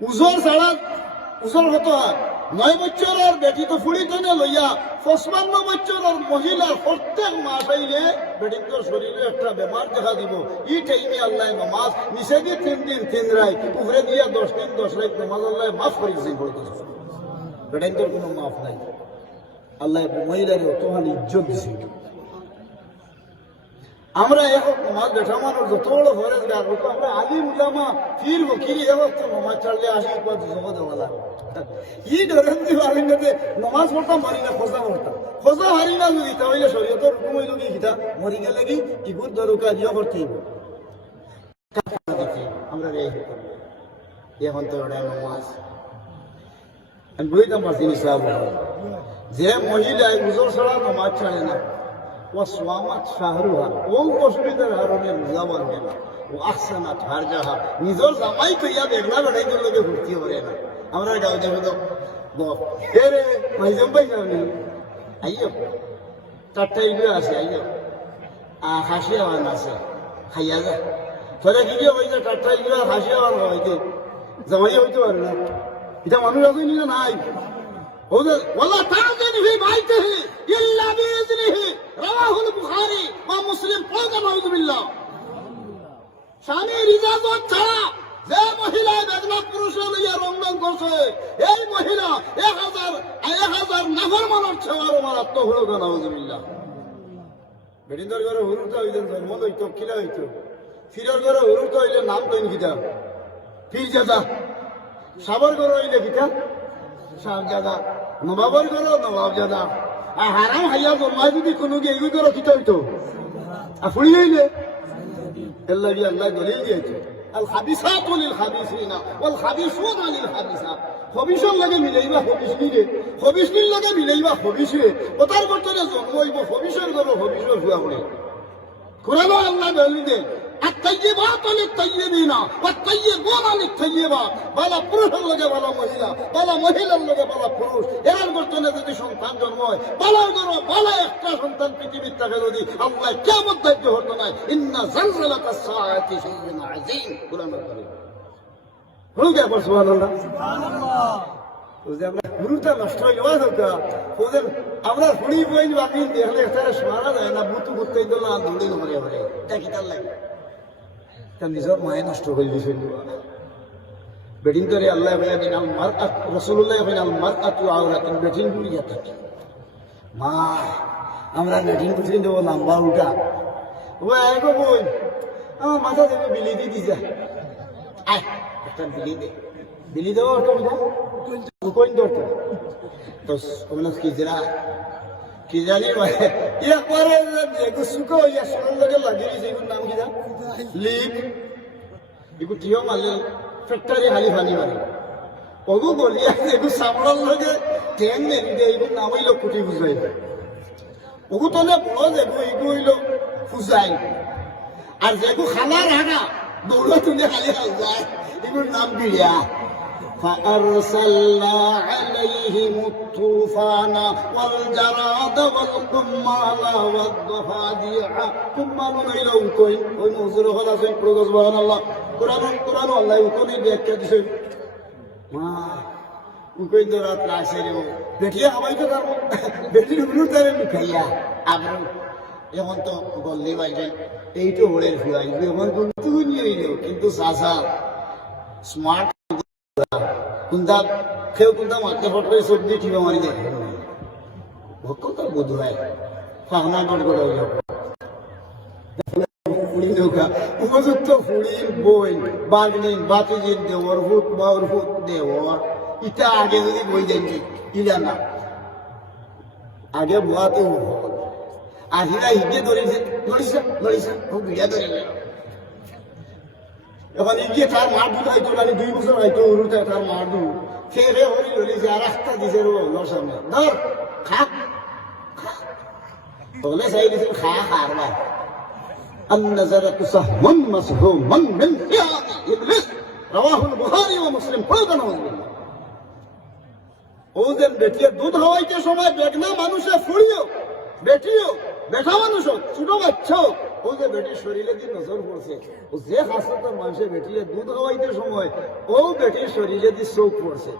উজর ছাড়া উজর হতো আর 9 বছরের বেটি তো ফুড়ি টেনে লইয়া 55 বছরের মহিলার প্রত্যেক মাস আইলে বেটির তো শরীরে একটা বেমার দেখা দিব ই টাইমে আল্লাহ নামাজ নিচে দিয়ে 3 দিন 3 রাত উপরে দিয়া 10 দিন 10 রাত নামাজ আল্লাহ মাফ করে দিয়েছেন বেটির তো কোনো মাফ নাই আল্লাহ মহিলার অতখানি ইজ্জত দিছে আমরা এখন নামাজ বেঠা মানুষ যত বড় ঘরে আমরা আলিম উলামা ফির বকিরি এখন তো নামাজ ছাড়লে আসি একবার জমা দেওয়া লাগে ই ধরেন যে আলিম যাতে নামাজ পড়তাম পারি না খোঁজা পড়তাম খোঁজা হারি না যদি তাহলে শরীয়তের হুকুম হইল কি কিতা মরি গেলে কি ইগুর দরকার ইয়ে করতে আমরা এখন তো ওটা নামাজ আমি বুঝতাম পারছি ইসলাম যে মহিলায় উজর ছাড়া নামাজ ছাড়ে না ও সোয়ামাত শাহরুহা ও অসুবিধার কারণে রোজা বাঁধে না ও আহসানাত ফারজাহা নিজের জামাই কইয়া দেখলা বেড়াইতে লোকে ভর্তি করে না আমরা গাঁও যাবো তো রে মাইজাম পাই যাবনি আইও 4টা ইগু আছে আইও হাসি আওয়ান আছে খাইয়া যা তোরা কি হয়েছে 4টা ইগু হাসি আওয়ান হইতে জামাই হইতে পারে না এটা মানুষ আছে না নাই والله تعزن في بيته إلا بإذنه رواه البخاري ومسلم قال نعوذ بالله স্বামীর ইজাজত ছাড়া যে মহিলা বেদনা পুরুষ লইয়া রমজান করছে এই মহিলা 1000 নাফরমানের ছেওয়ার মারাত্মক হলো নাউযু বিল্লাহ বেডিন্দর ঘরে হুরুটা হইলেন জন্ম হইতো কিলা হইতো ফিরার ঘরে হুরুটা হইলে নাম কইন কিতা ফির জাদা সাবর ঘরে হইলে কিতা শাহজাদা নবাবর করো নবাবজাদা আর হারাম হাইয়া জন্মায় যদি কোনো গিয়ে এগুলো করো কিতা হইতো আর ফুড়ি হইলে আল্লাহ দলিল দিয়েছে আল খাবিসাত লিল খাবিসিনা ওয়াল খাবিসুনা লিল খাবিসাত খবিসের লগে মিলাইবা খবিসনিরে খবিসনির লগে মিলাইবা খবিসরে ওটার বর্তনে জন্ম হইব খবিসের ঘরে খবিসের হুয়া করে কোরআন আল্লাহ দলিল দেন الطيبات للطيبين والطيبون للطيبات বালা পুরুষের লগে বালা মহিলা বালা মহিলার লগে বালা পুরুষ এর বর্তনে যদি সন্তান জন্ম হয় বালা করো বালা একটা সন্তান পৃথিবীর থাকে যদি আল্লাহ কিয়ামত দায়িত্ব হতো না ইন্না জালজালাতাস সাআতি শাইউন আযীম কোরআন বলে হলো কে সুবহানাল্লাহ বুঝলে আমরা গুরুটা নষ্ট হয়ে যাওয়া দরকার ওদের আমরা হুড়ি বই বাকি দেখলে তারা শোনা যায় না বুতু করতে দিল না দৌড়ে ঘরে ঘরে এটা কি তার লাগে তার নিজের মায়ে নষ্ট করে দিয়েছিল বেটিং করে আল্লাহ ভাইয়া দিন আল মার রসুল্লাহ ভাই আল মার আতু আওরাতিন বেটিং করি যেতে মা আমরা বেটিং করছি দেবো নাম্বার উঠা ও এগো বই আমার মাথা থেকে বিলি দিয়ে দিছে আয় একটা বিলি দে বিলি দেবো একটা কোন ধরতো তো ওগুলো কি জানা কি জানি ইয়া পরে যে সুখো ইয়া সোনার লগে লাগিয়ে এগুলোর নাম কি জান লিক এগুলো টিও মারলে ফ্যাক্টরি হালি ফানি মারে ওগু বলিয়া এগুলো সামড়ার লগে ট্রেন মেরি দেয় এগুলো নাম হইল কুটি বুঝাই ওগু তলে বড় যেগু এগু হইল ফুজাই আর যেগু খানার হানা দৌড়া তুলে খালি যায় এগুলোর নাম বিড়িয়া فأرسلنا عليهم الطوفان والجراد والقمال والضفادع قمال إلوكوين ونوزر خلاصين قرق سبحان الله قرآن الله يكوني بيكا ديسين ما উকোই দরাত লাসে রে বেটিয়া হবাই তো তার বেটির উলু তারে লুকাইয়া আবার এখন তো বললে বাইরে এইটো ওড়ের ফুয়াই এখন কিন্তু নিয়ে নিল কিন্তু সাসা স্মার্ট কুন্দা কেউ কুন্দা মারতে ফটকে সবজি ঠিক মারি দেয় ভক্ত তার বোধ হয় ফাহনা গড়গড় হয়ে যাবে ফুড়ি নৌকা উপযুক্ত ফুড়ির বই বাগনিন বাতিজির দেওয়ার ভূত বাউর ভূত দেওয়ার ইটা আগে যদি বই দেখি ইলা না আগে বোয়াতে আহিরা হিগে ধরেছে ধরিছে ও বিড়া ধরে এখন গিয়ে তার মার দুধ হয়তো মানে 2 বছর হয়তো উরুতে তার মার দুধ খেয়ে হরি হলি যে রাস্তা দিছে ওর সামনে ধর খা বলে চাই দিছিল খা হারবা النظرة سهم مسهوم من حياض إبليس رواه البخاري ومسلم قال بالله ওদের বেটিয়ে দুধ হওয়াইতে সময় বেগনা মানুষে ফুড়িও বেটিও বেঠা মানুষ ছোট বাচ্চা ও যে বেটির শরীরে দিয়ে নজর পড়ছে ও যে হাসপাতাল মানুষের বেটিয়ে দুধ হওয়াইতে সময় ও বেটির শরীরে দিয়ে চোখ পড়ছে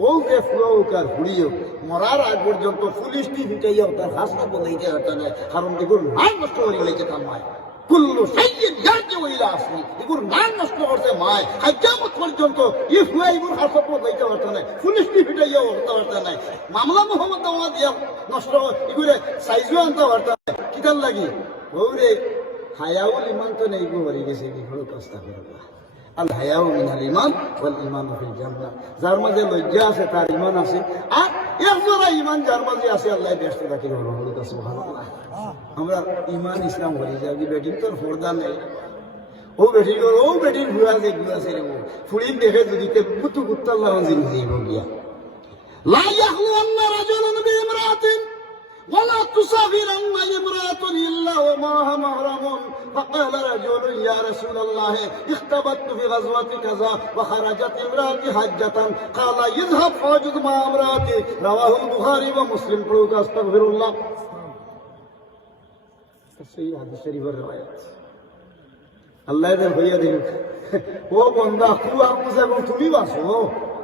ও যে ফুয়াউকার ফুড়িও মরার আগ পর্যন্ত পুলিশটি ভিটাইয়া তার হাসপাতাল বলাইতে হতো না কারণ এগুলো নাম নষ্ট করে গেলেছে তার মায় কুল্লু সাইয়্যিদ ইয়ারজি ইলা আসলি এগুলো নাম নষ্ট করছে মায় কিয়ামত পর্যন্ত এই ফুয়াইগুলো হাসপাতাল বলাইতে হতো না পুলিশটি ভিটাইয়া হতো না মামলা মোহাম্মদ দাওয়া দিয়া নষ্ট এগুলো সাইজও আনতে হতো না কিতাল লাগি ওরে হায়াউল ইমান তো নেই গো হয়ে গেছে কি হলো প্রস্তা করবা আল হায়াউ মিনাল ইমান ওয়াল ঈমানু ফিল জান্নাহ যার মাঝে লজ্জা আছে তার ঈমান আছে আর একজোড়া ঈমান যার মাঝে আছে আল্লাহ বেহেশতে রাখিবে বলুন সুবহানাল্লাহ আমরা ঈমান ইসলাম হয়ে যায় যে বেটির তোর পর্দা নেই ও বেটির ভুয়া যে গুয়া আছে রে ফুড়িন দেখে যদি তে বুতু কুত্তাল্লাহ জিন্দি হয়ে গিয়া লা ইয়াখলু আন্না রাজুলান বিইমরাতিন ولا تسافرن امرأة إلا ومعها محرم فقال رجل يا رسول الله اختبأت في غزوة كذا وخرجت امرأتي حجة قال يذهب فاجد مع امرأتي رواه البخاري ومسلم قلت استغفر الله صحيح حديث شريف الروايات الله يذهب هي دينك ও বন্দা খুব আপনি তুমি বাসো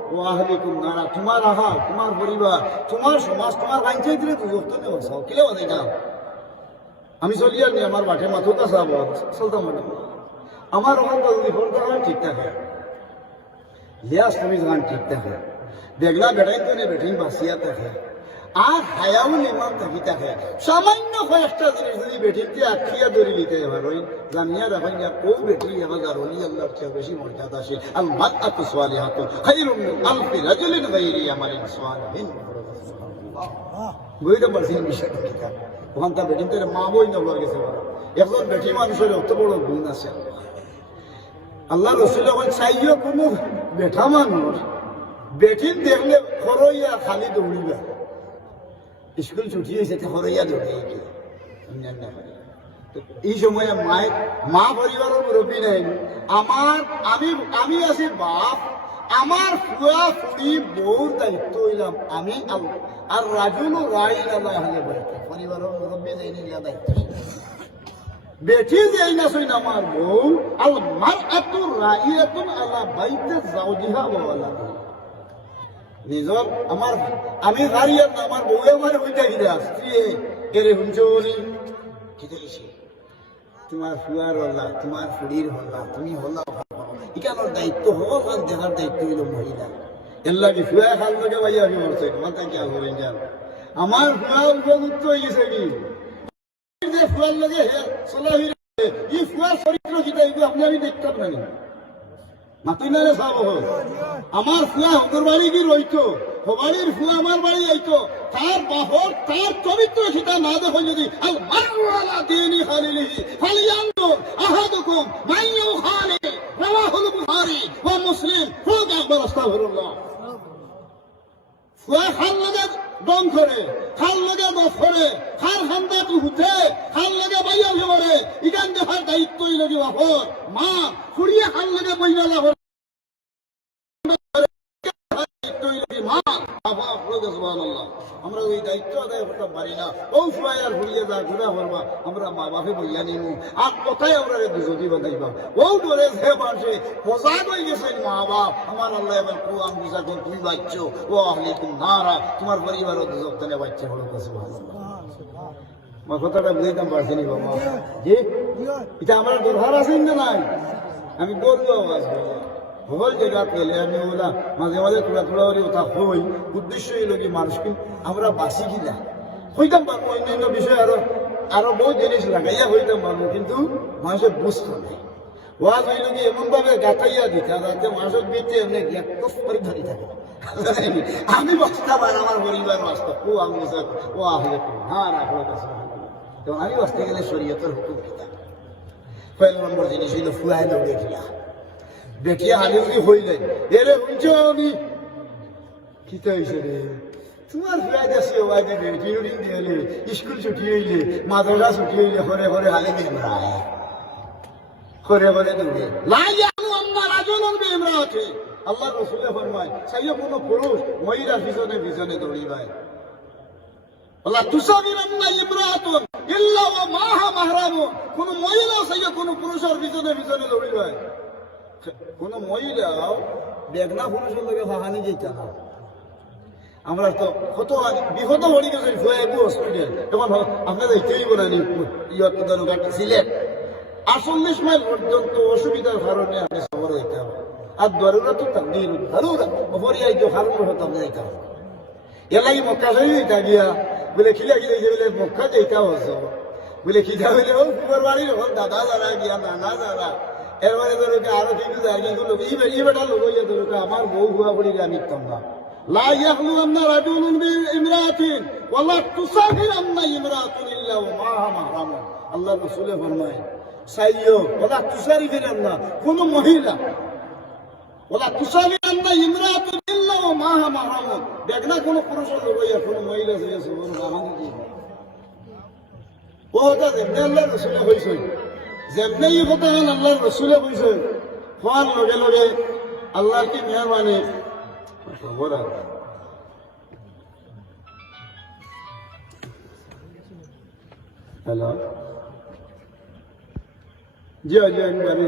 ও আহলিকুম নারা তোমার আহার তোমার পরিবার তোমার সমাজ তোমার পঞ্চায়েত রে তো যত নেই বসাও কিলে বাজাই না আমি চলি আর নি আমার মাঠে মাথুটা সাব চলতাম মানে আমার ওখান যদি ফোনটা ঠিক থাকে লিয়াস তুমি গান ঠিক থাকে দেখলা বেড়াই তো বেটিং বাসিয়া থাকে আর হায়াউল ইমান থাকি থাকে সামান্য কয়েকটা জিনিস যদি বেটিতে আখিয়া ধরে নিতে পারোই জানিয়া রাখেন ও বেটি এবার অলি আল্লাহর চেয়ে বেশি মর্যাদাশীল আল মারআতু সালিহাতু খায়রুম মিন আলফি রাজুলিন গায়রি আমালিন সালিহিন বুঝতে পারছেন বিষয়টা কি ওখান তা বেটিতে মা বই না বলার গেছে একজন বেটি মানুষের অত বড় গুণ আছে আল্লাহ রসুল যখন চাইও কোনো বেঠা মানুষ বেটির দেখলে খরইয়া খালি দৌড়িবা স্কুল ছুটি হয়েছে হরইয়া ধরে এই সময় মায়ের মা পরিবারের মুরব্বী নেই আমি আছি বাপ আমার ফুয়া ফুড়ি বউর দায়িত্ব হইলাম আমি আর রাজুল রায় পরিবারের মুরব্বী যাই দায়িত্ব বেটি যাই না সই আমার বউ আল মার এত রাইয়াতুন আলা বাইতে যাওজিহা ওয়ালা নিজর আমার আমি হারিয়ার না আমার বউয়ে আমার হইতে গিয়ে স্ত্রী এরে হুঞ্চি খেতে গেছি তোমার ফুয়ার হল্লা তোমার ফুড়ির হল্লা তুমি হল্লা এখানোর দায়িত্ব হল আর দেখার দায়িত্ব হইল মহিলা এর লাগে ফুয়া খাল থেকে ভাইয়া আমি মরছে মাথা কি করেন যান আমার ফুয়া উপযুক্ত হয়ে গেছে কি ফুয়ার লগে চলা এই ফুয়ার চরিত্র কিতা এগুলো আপনি আমি দেখতাম না মাতিনারে চাব আমার ফুয়া হকর বাড়ি কি রইতো হবাড়ির ফুয়া আমার বাড়ি আইতো তার বাহর তার চরিত্র সেটা না দেখো যদি আল মারওয়ালা দিনি খালিলিহি ফালিয়ানু আহাদুকুম মাইয়ু খালি রাওয়াহুল বুখারী ওয়া মুসলিম ফুক একবার আস্তাগফিরুল্লাহ ফুয়া খাল লাগে দম করে খাল লাগে দফ করে খাল হান্দা তু হুতে খাল লাগে বাইয়া ভরে ইগান দেখার দায়িত্বই লাগে বাহর মা ফুরিয়ে খাল লাগে বইনা লাভ আমরা ওই দায়িত্ব আদায় করতে পারি না ও সবাই আর ভুলিয়ে যা ঘুরা করবা আমরা মা বাপে বইয়া নিমু আর কোথায় আমরা দুজটি বাঁধাইবা ও ডরে যে পাশে মজা হয়ে গেছেন মা বাপ আমার আল্লাহ এবার কুয়াম বুঝা কোন তুমি বাচ্চ ও আহলে তুমি নারা তোমার পরিবারও দুজক তাহলে বাচ্চা হলো কাছে ভালো মা কথাটা বুঝাইতাম পারছি নি বাবা জি এটা আমার দরকার আছে না নাই আমি বলবো আওয়াজ হল জায়গা পেলে আমি ওলা মাঝে মাঝে তোলা তোলা করে ওটা হই উদ্দেশ্য এই লোক মানুষকে আমরা বাঁচি কিনা হইতাম পারবো অন্যান্য বিষয় আরো বহু জিনিস লাগাইয়া হইতাম পারবো কিন্তু মানুষের বুঝতো না ওয়াজ হইল কি এমন ভাবে গাতাইয়া দিতে যাতে মানুষের বিচ্ছে এমনি গ্যাস করে ধরি থাকে আমি বাঁচতাম আর আমার পরিবার বাঁচতাম ও আমি ও আহলে হ্যাঁ রাখলো কাছে তখন আমি বাঁচতে গেলে শরীয়তের হুকুম কিতাব পয়লা নম্বর জিনিস হইল ফুয়াই দৌড়ে গিয়া বেটিয়া হালি উনি হইলেন এরে হুঁচো আমি খিতে হয়েছে রে তোমার ফুয়াই দেশে ওয়াই দেবে টিউরিং দিয়ে স্কুল ছুটি হইলে মাদ্রাসা ছুটি হইলে হরে হরে হালি মেমরায় হরে হরে দৌড়ে লাইয়ানু আম্মা রাজুলুন বিইমরাতি আল্লাহ রাসূলে ফরমায় সাইয়্য কোন পুরুষ মহিলার পিছনে পিছনে দৌড়িবায় আল্লাহ তুসাবিরান্না ইমরাতুন ইল্লা ওয়া মাহা মাহরামুন কোন মহিলা সাইয়্য কোন পুরুষের পিছনে পিছনে দৌড়িবায় কোন মহিলাও বেগনা পুরুষের লোকে ভাগানি যেতে না আমরা তো কত বিহত হয়ে গেছে হসপিটাল তখন আপনাদের কেই বলেনি সিলেট 48 মাইল পর্যন্ত অসুবিধার কারণে আপনি সফর হইতে হবে আর দরুরা তো তাকদীর দরুরা ওপরে এই যে কারণ হতাম যাইতে হবে এলাই মক্কা যাইতা গিয়া বলে খিলা খিলা বলে মক্কা যাইতা হস বলে খিলা বলে ও পুকুর বাড়ির হল দাদা যারা গিয়া নানা যারা এরপরে ধরো আরো কিছু জায়গা লোক এই বেটা লোক হইয়া ধরো আমার বউ হুয়া বলি আমি তোমরা লা ইয়াখলুন্না রাজুলুন বিইমরাতিন ওয়ালা তুসাফিরান্না ইমরাতুন ইল্লা ওয়া মাহা মাহরামুন আল্লাহ রাসূল ফরমায় সাইয়্যো ওয়ালা তুসাফিরান্না কোন মহিলা ওয়ালা তুসাফিরান্না ইমরাতুন ইল্লা ওয়া মাহা মাহরামুন দেখনা কোন পুরুষ লোক হইয়া কোন মহিলা হইয়া সবর আমাকে কি ওটা যেমনি আল্লাহ রাসূল কইছে যেমনি এই কথা আল্লাহর রাসূলে কইছে হওয়ার লগে লগে আল্লাহর কি মেহরবানি খবর আছে হ্যালো জি জি আমি